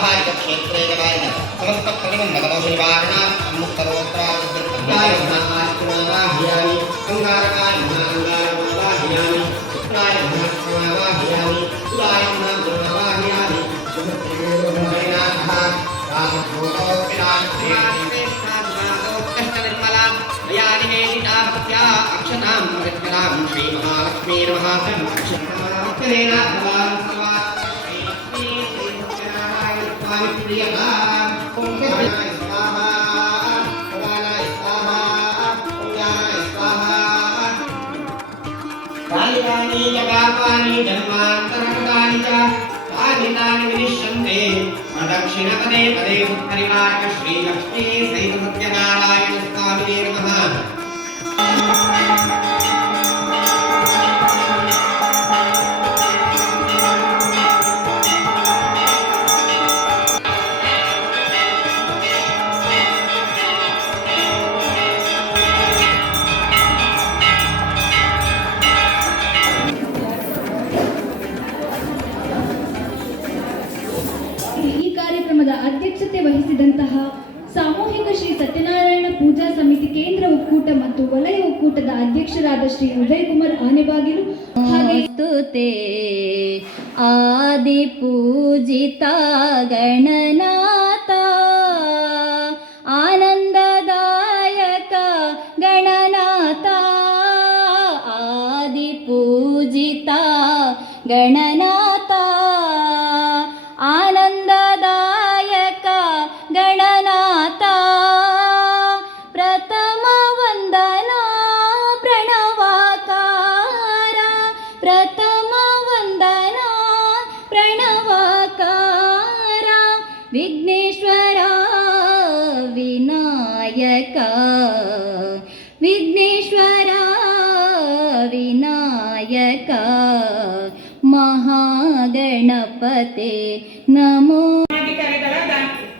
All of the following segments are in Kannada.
ವ್ಯಾವಹಾರಿಕ ಕ್ಷೇತ್ರೇ ಗವಾಯಿನ ಸಮಸ್ತ ಪ್ರತಿಬಂಧಕ ನಿವಾರಣ ಮುಕ್ತರೋತ್ರಾಯ ಮಹಾಕಾರ್ಯವಾಹ್ಯಾಮಿ ಅಂಗಾರಕಾಯ ಮಹಾಂಗಾರವಾಹ್ಯಾಮಿ ಶುಕ್ರಾಯ ಮಹಾವಾಹ್ಯಾಮಿ ತುಲಾಯ ಮಹಾಗುಣವಾಹ್ಯಾಮಿ ಸುಭದ್ರೇಣಾಃ ರಾಮಭೂತೋ ವಿನಾಶೇ ನಿರ್ಮಲಾ यानि मेदिताभक्त्या अक्षतां परिष्करां श्रीमहालक्ष्मी नमः सर्वक्षणेन भवान् कालिकानि च पापानि जन्मान्तरकृतानि च तानि विनिश्यन्ते प्रदक्षिणपदे पदे परिवारक श्रीलक्ष्मी सहित सत्यनारायण स्वामिने नमः। ಅಧ್ಯಕ್ಷತೆ ವಹಿಸಿದಂತಹ ಸಾಮೂಹಿಕ ಶ್ರೀ ಸತ್ಯನಾರಾಯಣ ಪೂಜಾ ಸಮಿತಿ ಕೇಂದ್ರ ಒಕ್ಕೂಟ ಮತ್ತು ವಲಯ ಒಕ್ಕೂಟದ ಅಧ್ಯಕ್ಷರಾದ ಶ್ರೀ ಉದಯ್ ಕುಮಾರ್ ಆನೆಬಾಗಿಲು ಸ್ತುತೆ ಆದಿ ಪೂಜಿತ ಗಣನಾಥ ಆನಂದದಾಯಕ ಗಣನಾಥ ಆದಿ ಪೂಜಿತ ಗಣನಾಥ ಆನಂದದಾಯಕ ಗಣನಾಥ ಪ್ರಥಮ ವಂದನಾ ಪ್ರಣವಾಕಾರ ಪ್ರಥಮ ವಂದನಾ ಪ್ರಣವಾಕಾರ ವಿಘ್ನೇಶ್ವರ ವಿನಾಯಕ ವಿಘ್ನೇಶ್ವರ ವಿನಾಯಕ ಮಹಾಗಣಪತೆ ನಮೋ. ಅಧಿಕಾರಿಗಳಾದ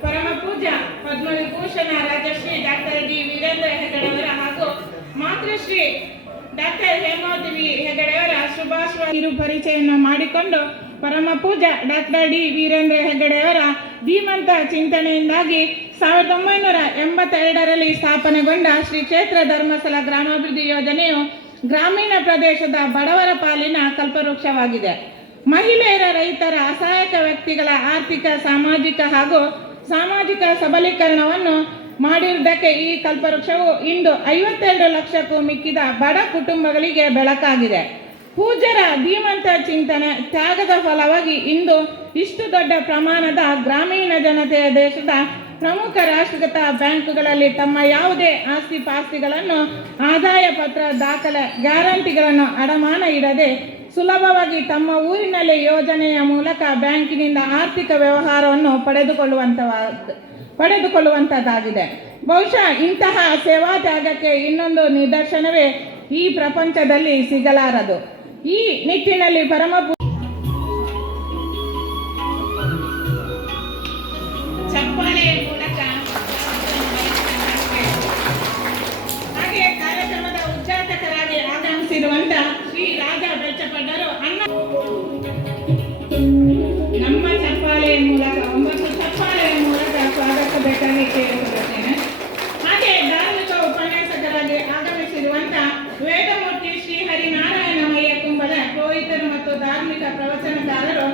ಪರಮ ಪೂಜ್ಯ ಪದ್ಮವಿಭೂಷಣ ರಾಜಶ್ರೀ ಡಾಕ್ಟರ್ ಡಿ ವೀರೇಂದ್ರ ಹೆಗಡೆಯವರ ಹಾಗೂ ಮಾತೃಶ್ರೀ ಡಾಕ್ಟರ್ ಹೇಮಾದೇವಿ ಹೆಗಡೆಯವರ ಶುಭಾಶಯ ಕಿರು ಪರಿಚಯವನ್ನು ಮಾಡಿಕೊಂಡು ಪರಮ ಪೂಜ್ಯ ಡಾಕ್ಟರ್ ಡಿ ವೀರೇಂದ್ರ ಹೆಗಡೆಯವರ ಧೀಮಂತ ಚಿಂತನೆಯಿಂದಾಗಿ 1982ರಲ್ಲಿ ಸ್ಥಾಪನೆಗೊಂಡ ಶ್ರೀ ಕ್ಷೇತ್ರ ಧರ್ಮಸ್ಥಳ ಗ್ರಾಮಾಭಿವೃದ್ಧಿ ಯೋಜನೆಯು ಗ್ರಾಮೀಣ ಪ್ರದೇಶದ ಬಡವರ ಪಾಲಿನ ಕಲ್ಪವೃಕ್ಷವಾಗಿದೆ. ಮಹಿಳೆಯರ, ರೈತರ, ಅಸಹಾಯಕ ವ್ಯಕ್ತಿಗಳ ಆರ್ಥಿಕ, ಸಾಮಾಜಿಕ ಸಬಲೀಕರಣವನ್ನು ಮಾಡಿರುವುದಕ್ಕೆ ಈ ಕಲ್ಪವೃಕ್ಷವು ಇಂದು 52 ಲಕ್ಷಕ್ಕೂ ಮಿಕ್ಕಿದ ಬಡ ಕುಟುಂಬಗಳಿಗೆ ಬೆಳಕಾಗಿದೆ. ಪೂಜ್ಯರ ಧೀಮಂತ ಚಿಂತನೆ ತ್ಯಾಗದ ಫಲವಾಗಿ ಇಂದು ಇಷ್ಟು ದೊಡ್ಡ ಪ್ರಮಾಣದ ಗ್ರಾಮೀಣ ಜನತೆಯ ದೇಶದ ಪ್ರಮುಖ ರಾಷ್ಟ್ರೀಕೃತ ಬ್ಯಾಂಕುಗಳಲ್ಲಿ ತಮ್ಮ ಯಾವುದೇ ಆಸ್ತಿ ಪಾಸ್ತಿಗಳನ್ನು, ಆದಾಯ ಪತ್ರ, ದಾಖಲೆ, ಗ್ಯಾರಂಟಿಗಳನ್ನು ಅಡಮಾನ ಇಡದೆ ಸುಲಭವಾಗಿ ತಮ್ಮ ಊರಿನಲ್ಲಿ ಯೋಜನೆಯ ಮೂಲಕ ಬ್ಯಾಂಕಿನಿಂದ ಆರ್ಥಿಕ ವ್ಯವಹಾರವನ್ನು ಪಡೆದುಕೊಳ್ಳುವಂಥದ್ದಾಗಿದೆ. ಬಹುಶಃ ಇಂತಹ ಸೇವಾ ತ್ಯಾಗಕ್ಕೆ ಇನ್ನೊಂದು ನಿದರ್ಶನವೇ ಈ ಪ್ರಪಂಚದಲ್ಲಿ ಸಿಗಲಾರದು. ಈ ನಿಟ್ಟಿನಲ್ಲಿ ಪರಮ ಚಪ್ಪಾಳೆಯ ಮೂಲಕ ಹಾಗೆ ಕಾರ್ಯಕ್ರಮದ ಉದ್ಘಾಟಕರಾಗಿ ಆಗಮಿಸಿರುವಂತ ಶ್ರೀ ರಾಜ ಬೆಚ್ಚಪಡ್ಡರು ನಮ್ಮ ಚಪ್ಪಾಳೆಯ ಮೂಲಕ 9 ಚಪ್ಪಾಳೆಯ ಮೂಲಕ ಸ್ವಾಗತಿಸಬೇಕಾಗಿ ಕೇಳಿಕೊಳ್ಳುತ್ತೇನೆ. ಹಾಗೆ ಧಾರ್ಮಿಕ ಉಪನ್ಯಾಸಕರಾಗಿ ಆಗಮಿಸಿರುವಂತ ವೇದಮೂರ್ತಿ ಶ್ರೀ ಹರಿನಾರಾಯಣಮಯ್ಯ ಕುಂಬಳ ಪುರೋಹಿತರು ಮತ್ತು ಧಾರ್ಮಿಕ ಪ್ರವಚನಕಾರರು,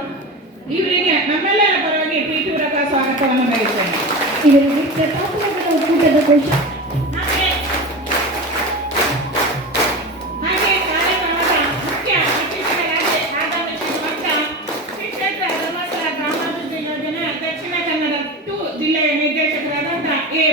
ಇವರಿಗೆ ನಮ್ಮೆಲ್ಲರ ಪರವಾಗಿ ಪ್ರೀತಿಪೂರ್ವಕ ಸ್ವಾಗತವನ್ನು ಬಯಸುತ್ತೇನೆ. ಇವರಿಗೆ ಪ್ರತಾಪನಗರ ಒಕ್ಕೂಟದ ಘೋಷ ಹಾಗೆ ಕಾರ್ಯಕ್ರಮದ ಮುಖ್ಯ ಅತಿಥಿಗಳಾಗಿ ಆಗಮಿಸಿರುವಂತ ಶ್ರೀ ಕ್ಷೇತ್ರ ಧರ್ಮಸ್ಥಳ ಗ್ರಾಮಾಭಿವೃದ್ಧಿ ಯೋಜನೆ ದಕ್ಷಿಣ ಕನ್ನಡ 2 ಜಿಲ್ಲೆಯ ನಿರ್ದೇಶಕರಾದಂತ ಎ.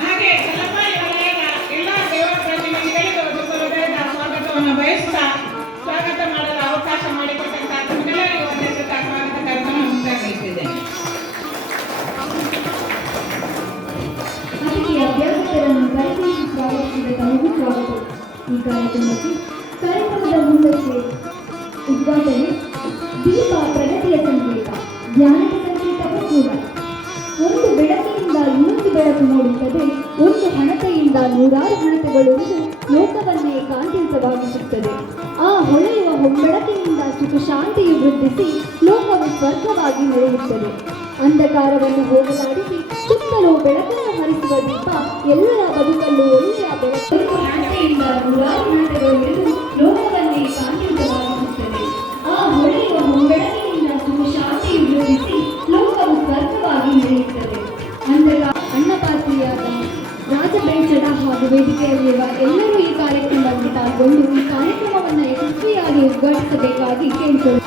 ಹಾಗೆ ಕಲ್ಲಪಾಡಿ ವಲಯದ ಎಲ್ಲ ಸೇವಾ ಪ್ರತಿನಿಧಿಗಳಿಗೂ ತುಂಬ ಹೃದಯದ ಸ್ವಾಗತವನ್ನು ಬಯಸುತ್ತಾ ಸ್ವಾಗತ ಮಾಡಲು ಅವಕಾಶ ಮಾಡಿಕೊಟ್ಟಂತ ತಮ್ಮೆಲ್ಲರಿಗೂ ಒಂದೆಸತ ಸ್ವಾಗತ ಕಾರ್ಯಕ್ರಮ ಮುಕ್ತಾಯಗೊಳಿಸಿದ್ದೇನೆ. ಅತಿಥಿ ಅಭ್ಯಾಸಕರನ್ನು ಕರೆಸಿ ಸ್ವಾಗತಿಸಿದ ತಮಗೂ ಸ್ವಾಗತ. ಈ ಕಾರ್ಯಕ್ರಮದ ಮುಂದಕ್ಕೆ ಉದ್ಘಾಟನೆ ದೀಪ ಪ್ರಗತಿಯ ಸಂಕೇತ, ಜ್ಞಾನದ ಸಂಕೇತವೂ ಕೂಡ. ಒಂದು ಬೆಳಕಿನಿಂದ ಇನ್ನೊಂದು ಬೆಳಕು ಮೂಡುತ್ತದೆ, ಒಂದು ಹಣತೆಯಿಂದ ನೂರಾರು ಹಣತೆಗಳುವುದು ಲೋಕವನ್ನೇ ಕಾಂತಿಯುತವಾಗಿಸುತ್ತದೆ. ಆ ಹೊಳೆಯುವ ಹೊಂಬೆಳಕಿನಿಂದ ಸುಖ ಶಾಂತಿಯು ವೃದ್ಧಿಸಿ ಲೋಕವು ಸ್ವರ್ಗವಾಗಿ ಮೆರೆಯುತ್ತದೆ. ಅಂಧಕಾರವನ್ನು ಹೋಗಲಾಡಿಸಿ ಸುತ್ತಲೂ ಬೆಳಕನ್ನು ಹರಿಸುವ ದೀಪ ಎಲ್ಲರ ಬದುಕಲ್ಲೂ ಒಳ್ಳೆಯ ಬೆಳಕು. ಹಣತೆಯಿಂದ ನೂರಾರು ಹಣತೆಗಳುವುದು ಲೋಕವನ್ನೇ ಕಾಂತಿಯುತವಾಗಿಸುತ್ತದೆ. ಆ ಹೊಳೆಯುವ ಹೊಂಬೆಳಕಿನಿಂದ ಸುಖ ಶಾಂತಿಯು ವೃದ್ಧಿಸಿ ಲೋಕವು ಸ್ವರ್ಗವಾಗಿ ಮೆರೆಯುತ್ತದೆ. ಅನ್ನಪಾತ್ರಿಯಾದ ರಾಜಬೇಂಚಡ ಹಾಗೂ ವೇದಿಕೆಯಲ್ಲಿರುವ ಎಲ್ಲರೂ ಈ ಕಾರ್ಯಕ್ರಮದಲ್ಲಿ ಪಾಲ್ಗೊಂಡು ಈ ಕಾರ್ಯಕ್ರಮವನ್ನು ಯಶಸ್ವಿಯಾಗಿ ಉದ್ಘಾಟಿಸಬೇಕಾಗಿ ಕೇಳಿಕೊಳ್ಳುತ್ತೇವೆ.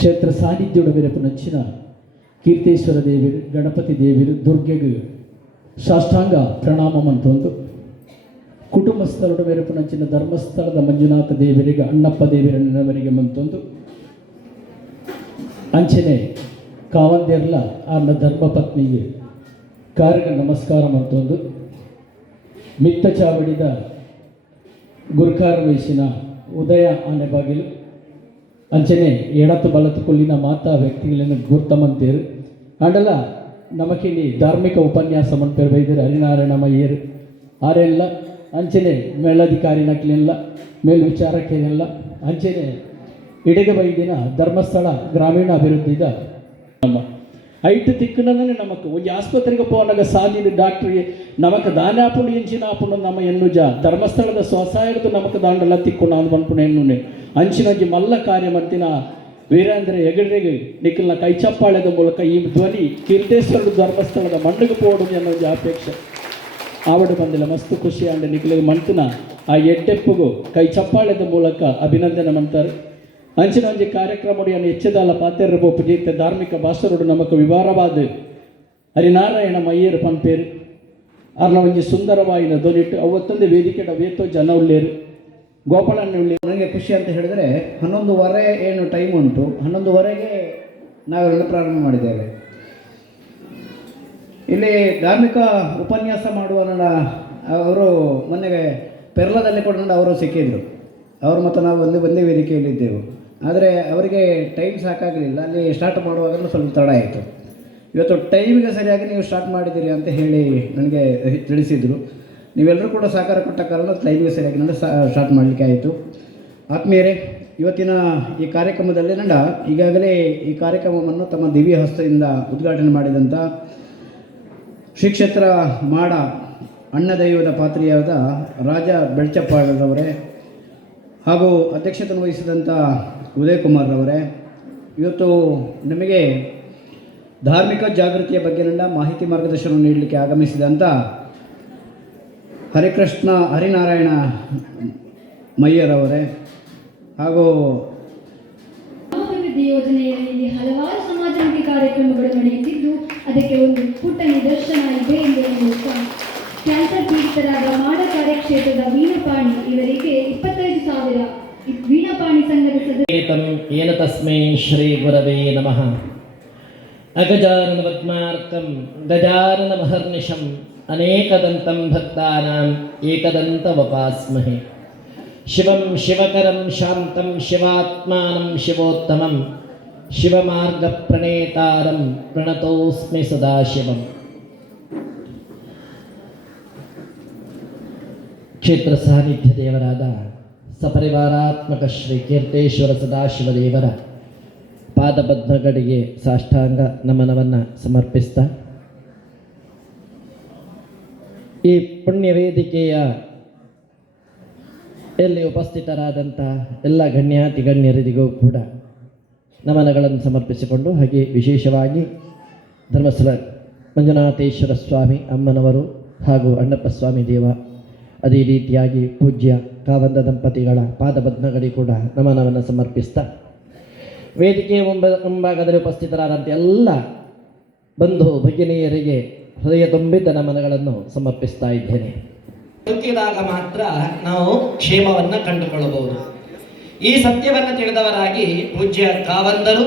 ಕ್ಷೇತ್ರ ಸಾನ್ನಿಧ್ಯೋಡ ಬೆರೆಪು ನಂಚಿನ ಕೀರ್ತೇಶ್ವರ ದೇವಿರು ಗಣಪತಿ ದೇವಿರು ದುರ್ಗೆಗೆ ಸಾಷ್ಟಾಂಗ ಪ್ರಣಾಮ ಮಂತೊಂದು ಕುಟುಂಬಸ್ಥರುಡ ಬೆರೆಪು ನಂಚಿನ ಧರ್ಮಸ್ಥಳದ ಮಂಜುನಾಥ ದೇವರಿಗೆ ಅಣ್ಣಪ್ಪ ದೇವರವರಿಗೆ ಮಂತೊಂದು ಅಂಚನೆ ಕಾವಂದೇರ್ಲ ಅನ್ನ ಧರ್ಮಪತ್ನಿಗೆ ಕಾರ್ಯ ನಮಸ್ಕಾರ ಮಂತೊಂದು ಮಿತ್ತ ಚಾವಡಿದ ಗುರುಕಾರ ವಯಸ್ಸಿನ ಉದಯ ಆನೆ ಬಾಗಿಲು ಅಂಚನೆ ಎಡತ್ತು ಬಲತ್ತು ಕೊಲ್ಲಿನ ಮಾತಾ ವ್ಯಕ್ತಿಗಳನ್ನು ಗುರ್ತಮಂತೇರು ಅಂಡಲ ನಮಕಿಲ್ಲಿ ಧಾರ್ಮಿಕ ಉಪನ್ಯಾಸ ಮಂತೇರು ಬೈದರು ಹರಿನಾರಾಯಣ ಮಯ್ಯರು ಆರೆಲ್ಲ ಅಂಚನೆ ಮೇಲಧಿಕಾರಿ ನಕ್ಲೆಲ್ಲ ಮೇಲ್ವಿಚಾರಕ್ಕೆಲ್ಲ ಅಂಚನೆ ಇಡೆಗೆ ಬೈದಿನ ಧರ್ಮಸ್ಥಳ ಗ್ರಾಮೀಣ ಅಭಿವೃದ್ಧಿದ ನಮ್ಮ ಐಟು ತಿಕ್ಕನಂದ್ರೆ ನಮಕ್ ಒಂದು ಆಸ್ಪತ್ರೆಗೆ ಪೋನಾಗ ಸಾಲಿದ ಡಾಕ್ಟ್ರಿಗೆ ನಮಕ್ ದಾನಾಪುಂಡು ಎಂಚಿನ ಆಪುಂಡು ನಮ್ಮ ಎನ್ನುಜ ಧರ್ಮಸ್ಥಳದ ಸ್ವಸಹಾಯದ ನಮಕ್ ದಾಂಡಲ್ಲ ತಿಕ್ಕೊಂಡು ಅಂದ್ ಬಂದ್ಪುಣ ಎನ್ನುನೆ ಅಂಚಿನೊಂಜಿ ಮಲ್ಲ ಕಾರ್ಯ ಮತ್ತಿನ ವೀರೇಂದ್ರ ಹೆಗಡೆಗೆ ನಿಖಿಲ್ನ ಕೈ ಚಪ್ಪಾಳೆದ ಮೂಲಕ ಈ ಧ್ವನಿ ಕೀರ್ತೇಶ್ವರ ಧರ್ಮಸ್ಥಳದ ಮಣ್ಣಿಗೆ ಪೋಡು ಅನ್ನೋ ಒಂದು ಅಪೇಕ್ಷೆ ಆವಡು ಬಂದಿಲ್ಲ ಮಸ್ತ್ ಖುಷಿ ಅಂಡ್ ನಿಖಿಲಿಗೆ ಮಂತಿನ ಆ ಎಡ್ಡೆಪ್ಪುಗೂ ಕೈ ಚಪ್ಪಾಳೆದ ಮೂಲಕ ಅಭಿನಂದನೆ ಮಾಡ್ತಾರೆ ಅಂಚಿನ ಒಂಜಿ ಕಾರ್ಯಕ್ರಮಡಿಯನ್ನು ಹೆಚ್ಚದಾಲ ಪಾತೆರ್ರ ಪುಜೀತ ಧಾರ್ಮಿಕ ಭಾಷೆರೋಡು ನಮಕ್ ವಿವರವಾದ ಹರಿನಾರಾಯಣ ಮಯ್ಯರ್ ಪಂಪೇರು ಅರ್ನ ಒಂಜಿ ಸುಂದರವಾಯಿನ ಧ್ವನಿಟ್ಟು ಅವತ್ತೊಂದು ವೇದಿಕೆಡ ವೇತೋ ಜನ ಉಳ್ಳೇರು ಗೋಪಾಲಣ್ಣ ಉಳ್ಳಿ. ನನಗೆ ಖುಷಿ ಅಂತ ಹೇಳಿದ್ರೆ 11:15 ಏನು ಟೈಮ್ ಉಂಟು, 11:15ಗೆ ನಾವೆಲ್ಲ ಪ್ರಾರಂಭ ಮಾಡಿದ್ದೇವೆ. ಇಲ್ಲಿ ಧಾರ್ಮಿಕ ಉಪನ್ಯಾಸ ಮಾಡುವ ಅವರು ಮೊನ್ನೆ ಪೆರ್ಲದಲ್ಲಿ ಕೂಡ ಅವರು ಸಿಕ್ಕಿದ್ರು. ಅವರು ಮತ್ತು ನಾವು ಒಂದೇ ವೇದಿಕೆಯಲ್ಲಿದ್ದೆವು. ಆದರೆ ಅವರಿಗೆ ಟೈಮ್ ಸಾಕಾಗಲಿಲ್ಲ, ಅಲ್ಲಿ ಸ್ಟಾರ್ಟ್ ಮಾಡುವಾಗಲೂ ಸ್ವಲ್ಪ ತಡ ಆಯಿತು. ಇವತ್ತು ಟೈಮಿಗೆ ಸರಿಯಾಗಿ ನೀವು ಸ್ಟಾರ್ಟ್ ಮಾಡಿದ್ದೀರಿ ಅಂತ ಹೇಳಿ ನನಗೆ ತಿಳಿಸಿದರು. ನೀವೆಲ್ಲರೂ ಕೂಡ ಸಹಕಾರ ಕೊಟ್ಟ ಕಾರಣ ಟೈಮಿಗೆ ಸರಿಯಾಗಿ ನಾನು ಸ್ಟಾರ್ಟ್ ಮಾಡಲಿಕ್ಕೆ ಆಯಿತು. ಆತ್ಮೀಯರೇ, ಇವತ್ತಿನ ಈ ಕಾರ್ಯಕ್ರಮದಲ್ಲಿ ಈಗಾಗಲೇ ಈ ಕಾರ್ಯಕ್ರಮವನ್ನು ತಮ್ಮ ದಿವ್ಯ ಹಸ್ತದಿಂದ ಉದ್ಘಾಟನೆ ಮಾಡಿದಂಥ ಶ್ರೀ ಕ್ಷೇತ್ರ ಮಾಡ ಅಣ್ಣದೈವದ ಪಾತ್ರಿಯಾದ ರಾಜ ಬೆಳ್ಚಪ್ಪಾಳರವರೇ ಹಾಗೂ ಅಧ್ಯಕ್ಷತೆಯನ್ನು ವಹಿಸಿದಂಥ ಉದಯ್ ಕುಮಾರ್ರವರೇ, ಇವತ್ತು ನಮಗೆ ಧಾರ್ಮಿಕ ಜಾಗೃತಿಯ ಬಗ್ಗೆ ಮಾಹಿತಿ ಮಾರ್ಗದರ್ಶನ ನೀಡಲಿಕ್ಕೆ ಆಗಮಿಸಿದಂಥ ಹರಿನಾರಾಯಣ ಮಯ್ಯರವರೇ ಹಾಗೂ ಅಭಿವೃದ್ಧಿ ಯೋಜನೆಯಲ್ಲಿ ಹಲವಾರು ಸಮಾಜಮುಖಿ ಕಾರ್ಯಕ್ರಮಗಳು ನಡೆಯುತ್ತಿದ್ದು ಅದಕ್ಕೆ ಒಂದು ಪುಟ್ಟ ನಿದರ್ಶನ ಇದೆ ಎಂದು ಹೇಳುತ್ತಾ ಕ್ಯಾನ್ಸರ್ ಪೀಡಿತರಾದ ಮಾಡ ಕಾರ್ಯಕ್ಷೇತ್ರದ ವೀಣಾಪಾಣಿ ಇವರಿಗೆ 25,000 ವೀಣಾಪಾಣಿ ಸಂಘದ ಸದಸ್ಯರು ಏನ ತಸ್ಮೈ ಶ್ರೀ ಗುರವೇ ನಮಃ. ಅಗಜಾನನ ಪದ್ಮಾರ್ಕಂ ಗಜಾನನ ಮಹರ್ನಿಶಂ ಅನೇಕದಂತಂ ಭಕ್ತಾನಾಂ ಏಕದಂತಮುಪಾಸ್ಮಹೇ. ಶಿವಂ ಶಿವಕರಂ ಶಾಂತಂ ಶಿವಾತ್ಮಾನಂ ಶಿವೋತ್ತಮಂ ಶಿವಮಾರ್ಗ ಪ್ರಣೇತಾರಂ ಪ್ರಣತೋಸ್ಮಿ ಸದಾಶಿವಂ. ಕ್ಷೇತ್ರ ಸಾನ್ನಿಧ್ಯ ದೇವರಾದ ಸಪರಿವಾರಾತ್ಮಕ ಶ್ರೀ ಕೀರ್ತೇಶ್ವರ ಸದಾಶಿವದೇವರ ಪಾದಪದ್ಮಗಳಿಗೆ ಸಾಷ್ಟಾಂಗ ನಮನವನ್ನು ಸಮರ್ಪಿಸ್ತಾ ಈ ಪುಣ್ಯ ವೇದಿಕೆಯ ಎಲ್ಲಿ ಉಪಸ್ಥಿತರಾದಂಥ ಎಲ್ಲ ಗಣ್ಯಾತಿ ಗಣ್ಯರಿಗೂ ಕೂಡ ನಮನಗಳನ್ನು ಸಮರ್ಪಿಸಿಕೊಂಡು, ಹಾಗೆ ವಿಶೇಷವಾಗಿ ಧರ್ಮಸ್ಥಳ ಮಂಜುನಾಥೇಶ್ವರ ಸ್ವಾಮಿ ಅಮ್ಮನವರು ಹಾಗೂ ಅಣ್ಣಪ್ಪ ಸ್ವಾಮಿ ದೇವ, ಅದೇ ರೀತಿಯಾಗಿ ಪೂಜ್ಯ ಕಾವಂದ ದಂಪತಿಗಳ ಪಾದಪದ್ಮಗಳಿಗೆ ಕೂಡ ನಮನವನ್ನು ಸಮರ್ಪಿಸ್ತಾ ವೇದಿಕೆಯ ಮುಂಭಾಗದಲ್ಲಿ ಉಪಸ್ಥಿತರಾದಂಥ ಎಲ್ಲ ಬಂಧು ಭಗಿನಿಯರಿಗೆ ಹೃದಯ ತುಂಬಿದ ನಮನಗಳನ್ನು ಸಮರ್ಪಿಸ್ತಾ ಇದ್ದೇನೆ. ಬದುಕಿದಾಗ ಮಾತ್ರ ನಾವು ಕ್ಷೇಮವನ್ನು ಕಂಡುಕೊಳ್ಳಬಹುದು. ಈ ಸತ್ಯವನ್ನು ತಿಳಿದವರಾಗಿ ಪೂಜ್ಯ ಕಾವಂದರು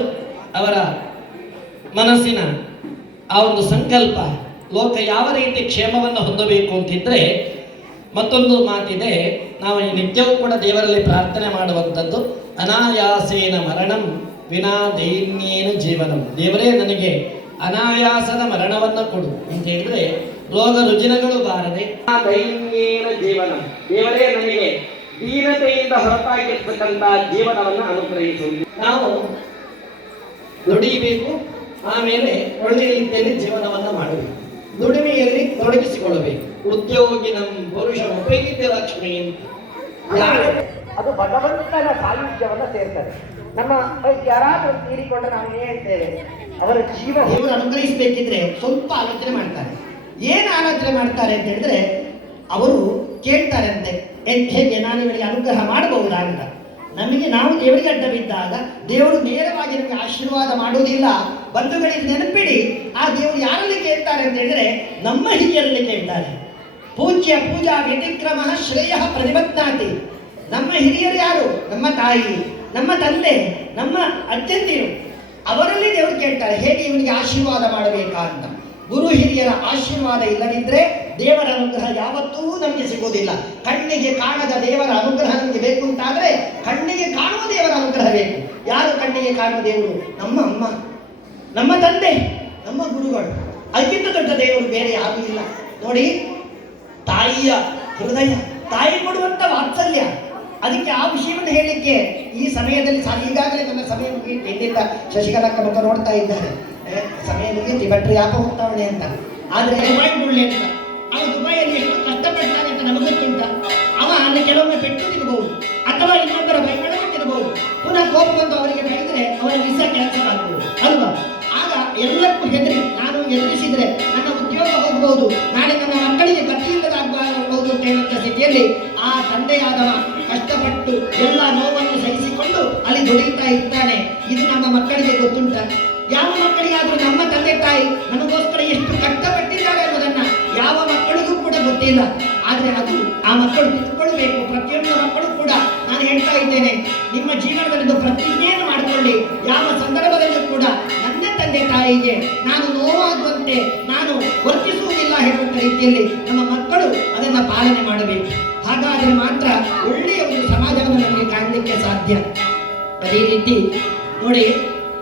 ಅವರ ಮನಸ್ಸಿನ ಆ ಒಂದು ಸಂಕಲ್ಪ ಲೋಕ ಯಾವ ರೀತಿ ಕ್ಷೇಮವನ್ನು ಹೊಂದಬೇಕು ಅಂತಿದ್ರೆ ಮತ್ತೊಂದು ಮಾತಿದೆ, ನಾವು ನಿತ್ಯವೂ ಕೂಡ ದೇವರಲ್ಲಿ ಪ್ರಾರ್ಥನೆ ಮಾಡುವಂಥದ್ದು, ಅನಾಯಾಸೇನ ಮರಣಂ ವಿನಾ ದೈನ್ಯೇನ ಜೀವನಂ. ದೇವರೇ ನನಗೆ ಅನಾಯಾಸದ ಮರಣವನ್ನು ಕೊಡು ಅಂತ ಹೇಳಿದ್ರೆ ರೋಗ ರುಜಿನಗಳು ಬಾರದೆ ದೈನ್ಯೇನ ಜೀವನಂ, ದೇವರೇ ನನಗೆ ದೀನತೆಯಿಂದ ಹೊರತಾಗಿರ್ತಕ್ಕಂಥ ಜೀವನವನ್ನು ಅನುಗ್ರಹಿಸುವುದು. ನಾವು ದುಡಿಯಬೇಕು, ಆಮೇಲೆ ಒಳ್ಳೆಯ ರೀತಿಯಲ್ಲಿ ಜೀವನವನ್ನು ಮಾಡಬೇಕು, ದುಡಿಮೆಯಲ್ಲಿ ತೊಡಗಿಸಿಕೊಳ್ಳಬೇಕು. ಉದ್ಯೋಗಿನಂ ಪುರುಷ ಉಪಯುಕ್ತ ಲಕ್ಷ್ಮಿ, ಅದು ಭಗವಂತನ ಸಾಯುಜ್ಯವನ್ನು ಸೇರ್ತಾರೆ. ನಮ್ಮ ಯಾರಾದರೂ ತೀರಿಕೊಂಡ್ರೆ ನಾವು ಏನು ಹೇಳ್ತೇವೆ, ಅವರ ಜೀವ ದೇವರು ಅನುಗ್ರಹಿಸಬೇಕಿದ್ರೆ ಸ್ವಲ್ಪ ಆಲೋಚನೆ ಮಾಡ್ತಾರೆ. ಏನು ಆಲೋಚನೆ ಮಾಡ್ತಾರೆ ಅಂತ ಹೇಳಿದ್ರೆ, ಅವರು ಕೇಳ್ತಾರೆ ಅಂತೆ, ಹೇಗೆ ನಾನು ಇವರಿಗೆ ಅನುಗ್ರಹ ಮಾಡಬಹುದಾ ಅಂತ. ನಾವು ದೇವರಿಗೆ ಅಡ್ಡ ಬಿದ್ದಾಗ ದೇವರು ನೇರವಾಗಿ ನಮಗೆ ಆಶೀರ್ವಾದ ಮಾಡುವುದಿಲ್ಲ. ಬಂಧುಗಳಿಗೆ ನೆನಪಿಡಿ, ಆ ದೇವರು ಯಾರಲ್ಲಿ ಕೇಳ್ತಾರೆ ಅಂತ ಹೇಳಿದ್ರೆ ನಮ್ಮ ಹಿರಿಯರಲ್ಲಿ ಕೇಳ್ತಾರೆ. ಪೂಜ್ಯ ಪೂಜಾ ವ್ಯತಿಕ್ರಮ ಶ್ರೇಯ ಪ್ರತಿಪತ್ನಾತಿ. ನಮ್ಮ ಹಿರಿಯರು ಯಾರು? ನಮ್ಮ ತಾಯಿ, ನಮ್ಮ ತಂದೆ, ನಮ್ಮ ಅಜ್ಜಂದಿರು, ಅವರಲ್ಲಿ ದೇವರು ಕೇಳ್ತಾರೆ ಹೇಗೆ ಇವನಿಗೆ ಆಶೀರ್ವಾದ ಮಾಡಬೇಕಾ ಅಂತ. ಗುರು ಹಿರಿಯರ ಆಶೀರ್ವಾದ ಇಲ್ಲದಿದ್ದರೆ ದೇವರ ಅನುಗ್ರಹ ಯಾವತ್ತೂ ನಮಗೆ ಸಿಗೋದಿಲ್ಲ. ಕಣ್ಣಿಗೆ ಕಾಣದ ದೇವರ ಅನುಗ್ರಹ ನಮಗೆ ಬೇಕು ಅಂತಾದರೆ ಕಣ್ಣಿಗೆ ಕಾಣುವ ದೇವರ ಅನುಗ್ರಹ ಬೇಕು. ಯಾರು ಕಣ್ಣಿಗೆ ಕಾಣುವ ದೇವರು? ನಮ್ಮ ಅಮ್ಮ, ನಮ್ಮ ತಂದೆ, ನಮ್ಮ ಗುರುಗಳು. ಅದಕ್ಕಿಂತ ದೊಡ್ಡ ದೇವರು ಬೇರೆ ಯಾರೂ ಇಲ್ಲ. ನೋಡಿ, ತಾಯಿಯ ಹೃದಯ, ತಾಯಿ ಕೊಡುವಂಥ ವಾತ್ಸಲ್ಯ, ಅದಕ್ಕೆ ಆ ವಿಷಯವನ್ನು ಹೇಳಲಿಕ್ಕೆ ಈ ಸಮಯದಲ್ಲಿ ಈಗಾಗಲೇ ನನ್ನ ಸಮಯ ಮುಗಿಯಿತು. ಇಲ್ಲಿಂದ ಶಶಿಕಲಕ್ಕ ಮುಖ ನೋಡ್ತಾ ಇದ್ದಾರೆ, ಸಮಯ ಮುಗಿಯಿತು, ಭಟ್ರು ಯಾಪ ಹೋಗ್ತಾವಣೆ ಅಂತ. ಆದರೆ ದುಬೈ ಮುಳ್ಳೆ ಅಂತ, ಅವನು ದುಬೈಯಲ್ಲಿ ಎಷ್ಟು ಕಷ್ಟಪಡ್ತಾನೆ ಅಂತ ನಮಗೆ ಗೊತ್ತುಂಟ. ಅವ ಅಲ್ಲಿ ಕೆಲವೊಮ್ಮೆ ಪೆಟ್ಟು ತಿನ್ನಬಹುದು ಅಥವಾ ಇನ್ನೊಬ್ಬರ ಬೈಗಳನ್ನು ತಿನ್ನಬಹುದು. ಪುನಃ ಕೋಪ ಬಂದು ಅವರಿಗೆ ಬೈದರೆ ಅವರ ವೀಸಾ ಕ್ಯಾನ್ಸಲ್ ಆಗ್ಬೋದು ಅಲ್ವಾ? ಆಗ ಎಲ್ಲಕ್ಕೂ ಹೆದರಿ, ನಾನು ಎದುರಿಸಿದರೆ ನನ್ನ ಉದ್ಯೋಗ ಹೋಗಬಹುದು, ನಾಳೆ ನನ್ನ ಮಕ್ಕಳಿಗೆ ಗತಿ ಇಲ್ಲದಾಗಬಹುದು ಅಂತ ಹೇಳುವಂಥ ಸ್ಥಿತಿಯಲ್ಲಿ ಆ ತಂದೆಯಾದವ ಕಷ್ಟಪಟ್ಟು ಎಲ್ಲ ನೋವನ್ನು ಸಹಿಸಿಕೊಂಡು ಅಲ್ಲಿ ದುಡಿತಾ ಇರ್ತಾನೆ. ಇದು ನಮ್ಮ ಮಕ್ಕಳಿಗೆ ಗೊತ್ತುಂಟ? ಯಾವ ಮಕ್ಕಳಿಗಾದ್ರೂ ನಮ್ಮ ತಂದೆ ತಾಯಿ ನನಗೋಸ್ಕರ ಎಷ್ಟು ಕಷ್ಟಪಟ್ಟಿದ್ದಾರೆ ಅನ್ನೋದನ್ನ ಯಾವ ಮಕ್ಕಳಿಗೂ ಕೂಡ ಗೊತ್ತಿಲ್ಲ. ಆದರೆ ಅದು ಆ ಮಕ್ಕಳು ತಿಳ್ಕೊಳ್ಬೇಕು. ಪ್ರತಿಯೊಂದು ಮಕ್ಕಳು ಕೂಡ ನಾನು ಹೇಳ್ತಾ ಇದ್ದೇನೆ, ನಿಮ್ಮ ಜೀವನದಲ್ಲಿ ಪ್ರತಿಜ್ಞೆಯನ್ನು ಮಾಡಿಕೊಳ್ಳಿ. ಯಾವ ಸಂದರ್ಭದಲ್ಲೂ ಕೂಡ ನನ್ನ ತಂದೆ ತಾಯಿಗೆ ನಾನು ನೋವಾಗುವಂತೆ ನಾನು ವರ್ತಿಸುವುದಿಲ್ಲ ಹೇಳುವಂಥ ರೀತಿಯಲ್ಲಿ ನಮ್ಮ ಮಕ್ಕಳು ಅದನ್ನು ಪಾಲನೆ ಮಾಡಬೇಕು. ಹಾಗಾದರೆ ಮಾತ್ರ ಒಳ್ಳೆಯ ಒಂದು ಸಮಾಜವನ್ನು ನಮಗೆ ಸಾಧ್ಯ. ಅದೇ ರೀತಿ ನೋಡಿ,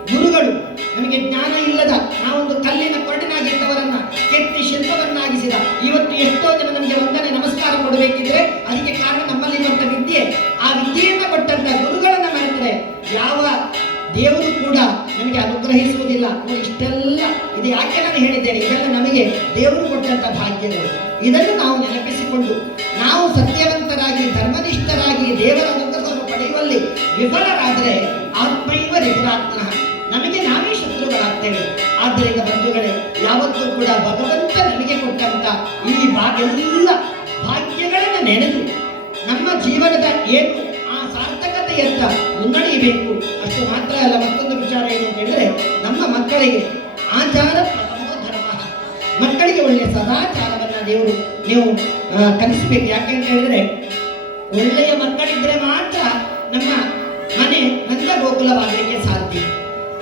ಗುರುಗಳು ನಮಗೆ ಜ್ಞಾನ ಇಲ್ಲದ ನಾವೊಂದು ಕಲ್ಲಿನ ಕೊರಡಿನಾಗಿದ್ದವರನ್ನ ಕೆತ್ತಿ ಶಿಲ್ಪವನ್ನಾಗಿಸಿದ ಇವತ್ತು ಎಷ್ಟೋ ಜನ ನಮಗೆ ವಂದನೆ ನಮಸ್ಕಾರ ಕೊಡಬೇಕಿದ್ರೆ ಅದಕ್ಕೆ ಕಾರಣ ನಮ್ಮಲ್ಲಿರುವಂಥ ವಿದ್ಯೆ. ಆ ವಿದ್ಯೆಯನ್ನು ಕೊಟ್ಟಂತ ಗುರುಗಳನ್ನ ಮರೆತರೆ ಯಾವ ದೇವರು ಕೂಡ ನಮಗೆ ಅನುಗ್ರಹಿಸುವುದಿಲ್ಲ. ಇಷ್ಟೆಲ್ಲ ಇದು ಯಾಕೆ ನಾನು ಹೇಳಿದ್ದೇನೆ, ಇದೆಲ್ಲ ನಮಗೆ ದೇವರು ಕೊಟ್ಟಂತ ಭಾಗ್ಯಗಳು. ಇದನ್ನು ನಾವು ನೆನಪಿಸಿಕೊಂಡು ನಾವು ಸತ್ಯವಂತರಾಗಿ ಧರ್ಮನಿಷ್ಠರಾಗಿ ದೇವರ ಅನುಗ್ರಹವನ್ನು ಪಡೆಯುವಲ್ಲಿ ವಿಫಲರಾದರೆ ಆತ್ಮೈವ ರಿಪುರಾತ್ಮಃ, ನಮಗೆ ನಾವೇ ಶತ್ರುಗಳಾಗ್ತೇವೆ. ಆದ್ದರಿಂದ ಬಂಧುಗಳೇ, ಯಾವತ್ತೂ ಕೂಡ ಭಗವಂತ ನಮಗೆ ಕೊಟ್ಟಂತ ಈ ಎಲ್ಲ ಭಾಗ್ಯಗಳನ್ನು ನೆನೆದು ನಮ್ಮ ಜೀವನದ ಏನು ಆ ಸಾರ್ಥಕತೆಯತ್ತ ಮುನ್ನಡೆಯಬೇಕು. ಅಷ್ಟು ಮಾತ್ರ ಅಲ್ಲ, ಮತ್ತೊಂದು ವಿಚಾರ ಏನು ಅಂತ ಹೇಳಿದ್ರೆ, ನಮ್ಮ ಮಕ್ಕಳಿಗೆ ಆಚಾರ ಪ್ರಥಮೋ ಧರ್ಮ, ಮಕ್ಕಳಿಗೆ ಒಳ್ಳೆಯ ಸದಾಚಾರವನ್ನ ನೀವು ಕಲಿಸಬೇಕು. ಯಾಕೆ ಅಂತ ಹೇಳಿದ್ರೆ, ಒಳ್ಳೆಯ ಮಕ್ಕಳಿದ್ರೆ ಮಾತ್ರ ನಮ್ಮ ಮನೆ ನಂದ ಗೋಕುಲವಾಗಲಿಕ್ಕೆ ಸಾಧ್ಯ.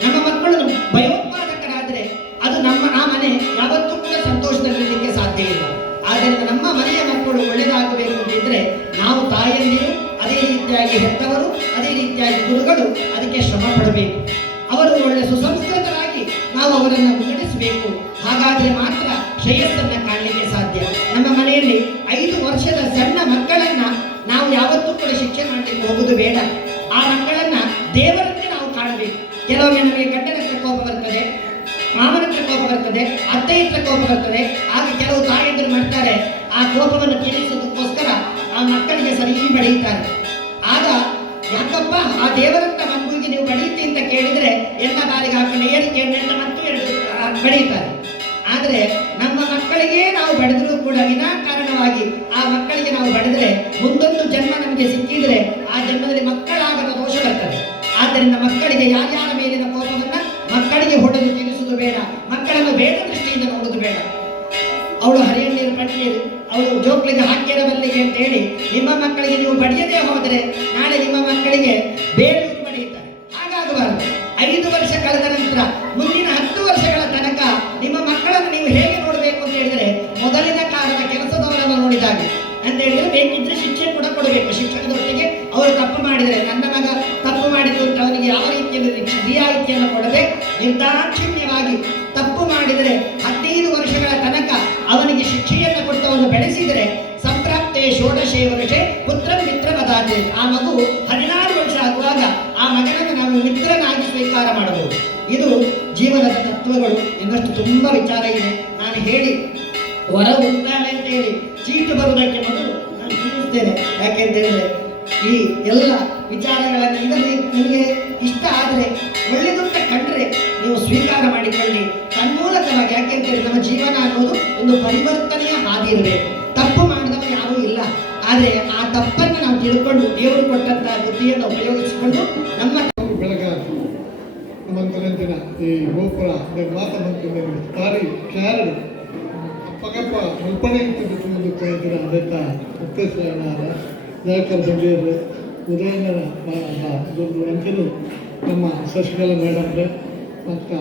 ನಮ್ಮ ಮಕ್ಕಳು ಭಯೋತ್ಪಾದಕರಾದ್ರೆ ಅದು ಆ ಮನೆ ಯಾವತ್ತೂ ಕೂಡ ಸಂತೋಷದಲ್ಲಿರಲಿಕ್ಕೆ ಸಾಧ್ಯ ಇಲ್ಲ. ಆದ್ದರಿಂದ ನಮ್ಮ ಮನೆಯ ಮಕ್ಕಳು ಒಳ್ಳೆಯದಾಗಬೇಕು ಅಂತಿದ್ರೆ ನಾವು ತಾಯಂದಿರು, ಅದೇ ರೀತಿಯಾಗಿ ಹೆತ್ತವರು, ಅದೇ ರೀತಿಯಾಗಿ ಗುರುಗಳು ಅದಕ್ಕೆ ಶ್ರಮ ಪಡಬೇಕು. ಅವರು ಒಳ್ಳೆ ಸುಸಂಸ್ಕೃತರಾಗಿ ನಾವು ಅವರನ್ನು ಮುನ್ನಡೆಸಬೇಕು. ಹಾಗಾದ್ರೆ ಮಾತ್ರ ಶ್ರೇಯಸ್ಸನ್ನ ಕಾಣಲಿಕ್ಕೆ ಸಾಧ್ಯ. ನಮ್ಮ ಮನೆಯಲ್ಲಿ 5 ವರ್ಷದ ಸಣ್ಣ ಮಕ್ಕಳನ್ನ ನಾವು ಯಾವತ್ತೂ ಕೂಡ ಶಿಕ್ಷೆ ಮಾಡಲಿಕ್ಕೆ ಹೋಗುದು ಬೇಡ. ಆ ಮಕ್ಕಳನ್ನ ದೇವರಂತೆ ನಾವು ಕಾಣಬೇಕು. ಕೆಲವೊಮ್ಮೆ ನಮಗೆ ಗಂಡನ ಹತ್ರ ಕೋಪ ಬರ್ತದೆ, ಮಾವನ ಹತ್ರ ಕೋಪ ಬರ್ತದೆ, ಅತ್ತೆ ಹತ್ರ ಕೋಪ ಬರ್ತದೆ. ಆಗ ಕೆಲವು ತಾಯಂದಿರು ಮಾಡ್ತಾರೆ, ಆ ಕೋಪವನ್ನು ತೀರಿಸೋದಕ್ಕೋಸ್ಕರ ಆ ಮಕ್ಕಳಿಗೆ ಸರಿ ಬಡಿಯುತ್ತಾರೆ. ಆಗ ಯಾಕಪ್ಪ ಆ ದೇವರಂತ ಮಗುವಿಗೆ ನೀವು ಬಡಿಯುತ್ತಿ ಅಂತ ಕೇಳಿದ್ರೆ ಎಲ್ಲ ಬಾರಿಗೆ ಹಾಕೊಂಡು ಏರಿಕೆ ಮತ್ತು 2 ಬಡಿಯುತ್ತಾರೆ. ಆದರೆ ನಮ್ಮ ಮಕ್ಕಳಿಗೆ ನಾವು ಬಡಿದ್ರೂ ಕೂಡ ವಿನಾಕಾರಣವಾಗಿ ಆ ಮಕ್ಕಳಿಗೆ ನಾವು ಬಡಿದ್ರೆ ಮುಂದೊಂದು ಜನ್ಮ ನಮಗೆ ಸಿಕ್ಕಿದ್ರೆ ಆ ಜನ್ಮದಲ್ಲಿ ಮಕ್ಕಳಾಗದ ದೋಷ ಬರ್ತದೆ. ಆದ್ದರಿಂದ ಮಕ್ಕಳಿಗೆ ಯಾರ್ಯಾರ ಮೇಲಿನ ಕೋಪವನ್ನ ಮಕ್ಕಳಿಗೆ ಹೊಡೆದು ತೀರಿಸುವುದು ಬೇಡ. ಮಕ್ಕಳನ್ನು ಬೇಡ ದೃಷ್ಟಿಯಿಂದ ನೋಡುವುದು ಬೇಡ. ಅವಳು ಹರಿಯಣ್ಣೀರು ಪಟ್ಟೀರು, ಅವಳು ಜೋಕ್ಲಿಗೆ ಹಾಕಿರ ಬಲ್ಲಿಗೆ ಅಂತ ಹೇಳಿ ನಿಮ್ಮ ಮಕ್ಕಳಿಗೆ ನೀವು ಬಡಿಯದೇ ಹೋದರೆ ನಾಳೆ ನಿಮ್ಮ ಮಕ್ಕಳಿಗೆ ಬೇರೆ ಬಡಿಯುತ್ತಾರೆ. ಹಾಗಾಗಬಾರದು. 5 ವರ್ಷ ಕಳೆದ ನಂತರ ಮುಂದಿನ 10 ವರ್ಷಗಳ ತನಕ ನಿಮ್ಮ ಮಕ್ಕಳನ್ನು ನೀವು ಹೇಗೆ ನೋಡಬೇಕು ಅಂತ ಹೇಳಿದರೆ, ಮೊದಲಿನ ಕಾಲದ ಕೆಲಸದವರನ್ನು ನೋಡಿದಾಗ ಅಂತ ಹೇಳಿದ್ರೆ ಬೇಕಿದ್ರೆ ಶಿಕ್ಷೆ ಕೂಡ ಕೊಡಬೇಕು. ಶಿಕ್ಷಕದೊಟ್ಟಿಗೆ ಅವರು ತಪ್ಪು ಮಾಡಿದರೆ, ನನ್ನ ಮಗ ತಪ್ಪು ಮಾಡಿದ್ದು ಅಂತ ಅವನಿಗೆ ಯಾವ ರೀತಿಯಲ್ಲಿ ರಿಯಾಯಿತಿಯನ್ನು ಕೊಡದೆ ನಿರ್ದಾಕ್ಷಿಣ್ಯವಾಗಿ ತಪ್ಪು ಮಾಡಿದರೆ 15 ವರ್ಷಗಳ ತನಕ ಅವನಿಗೆ ಶಿಕ್ಷೆಯನ್ನು ಕೊಟ್ಟು ಅವನು ಬೆಳೆಸಿದರೆ ಸಂಪ್ರಾಪ್ತೆ 16 ವರ್ಷೆ ಪುತ್ರ ಮಿತ್ರ ಮದಾತೆ, ಆ ಮಗು 16 ವರ್ಷ ಆಗುವಾಗ ಆ ಮಗನನ್ನು ನಾವು ಮಿತ್ರನಾಗಿ ಸ್ವೀಕಾರ ಮಾಡಬಹುದು. ಇದು ಜೀವನದ ತತ್ವಗಳು. ಇನ್ನಷ್ಟು ತುಂಬಾ ವಿಚಾರ ಇದೆ, ನಾನು ಹೇಳಿ ಹೊರ ಉಂಟಾಳೆ ಅಂತ ಹೇಳಿ ಚೀಟು ಬರುವುದಕ್ಕೆ ಮೊದಲು ನಾನು ತಿಳಿಸ್ತೇನೆ. ಯಾಕೆ ಅಂತ ಹೇಳಿದ್ರೆ ಈ ಎಲ್ಲ ವಿಚಾರಗಳನ್ನು ನಿಮಗೆ ಇಷ್ಟ ಆದರೆ ಒಳ್ಳೆದುಂಟ ಕಂಡ್ರೆ ನೀವು ಸ್ವೀಕಾರ ಮಾಡಿಕೊಳ್ಳಿ ತನ್ಮೂಲಕವಾಗಿ. ಯಾಕೆ ಅಂತ ಹೇಳಿ ನಮ್ಮ ಜೀವನ ಅನ್ನೋದು ಒಂದು ಪರಿವರ್ತನೆಯ ಹಾದಿ ಇರಬೇಕು. ತಪ್ಪು ಮಾಡಿದವ ಯಾರೂ ಇಲ್ಲ. ಆದರೆ ಆ ತಪ್ಪನ್ನು ನಾವು ತಿಳ್ಕೊಂಡು ದೇವರು ಕೊಟ್ಟಂತಹ ಬುದ್ಧಿಯನ್ನು ಉಪಯೋಗಿಸಿಕೊಂಡು ನಮ್ಮ ಬೆಳಗಾವಿ ಮಂತ್ರಂತಿನ ಈ ಗೋಪುರ ನಿರ್ಮಾತ ಮಂತ್ರಿ ತಾರಿ ಕ್ಯಾರಡು ಪಗಪ್ಪ ಮುಲ್ಪಣೆ ಇಟ್ಟಿದ್ದು ಕೊಯ್ದಿರ ಅದಕ್ಕ ಮುಕ್ತೇಶ್ವರನಾರ ದಯಾಕರ್ ಬಂದಿರು ಉದಯನ ಅಂಚಲು ನಮ್ಮ ಶಶಿಕಲಾ ಮೇಡಮ್ರೆ ಮತ್ತು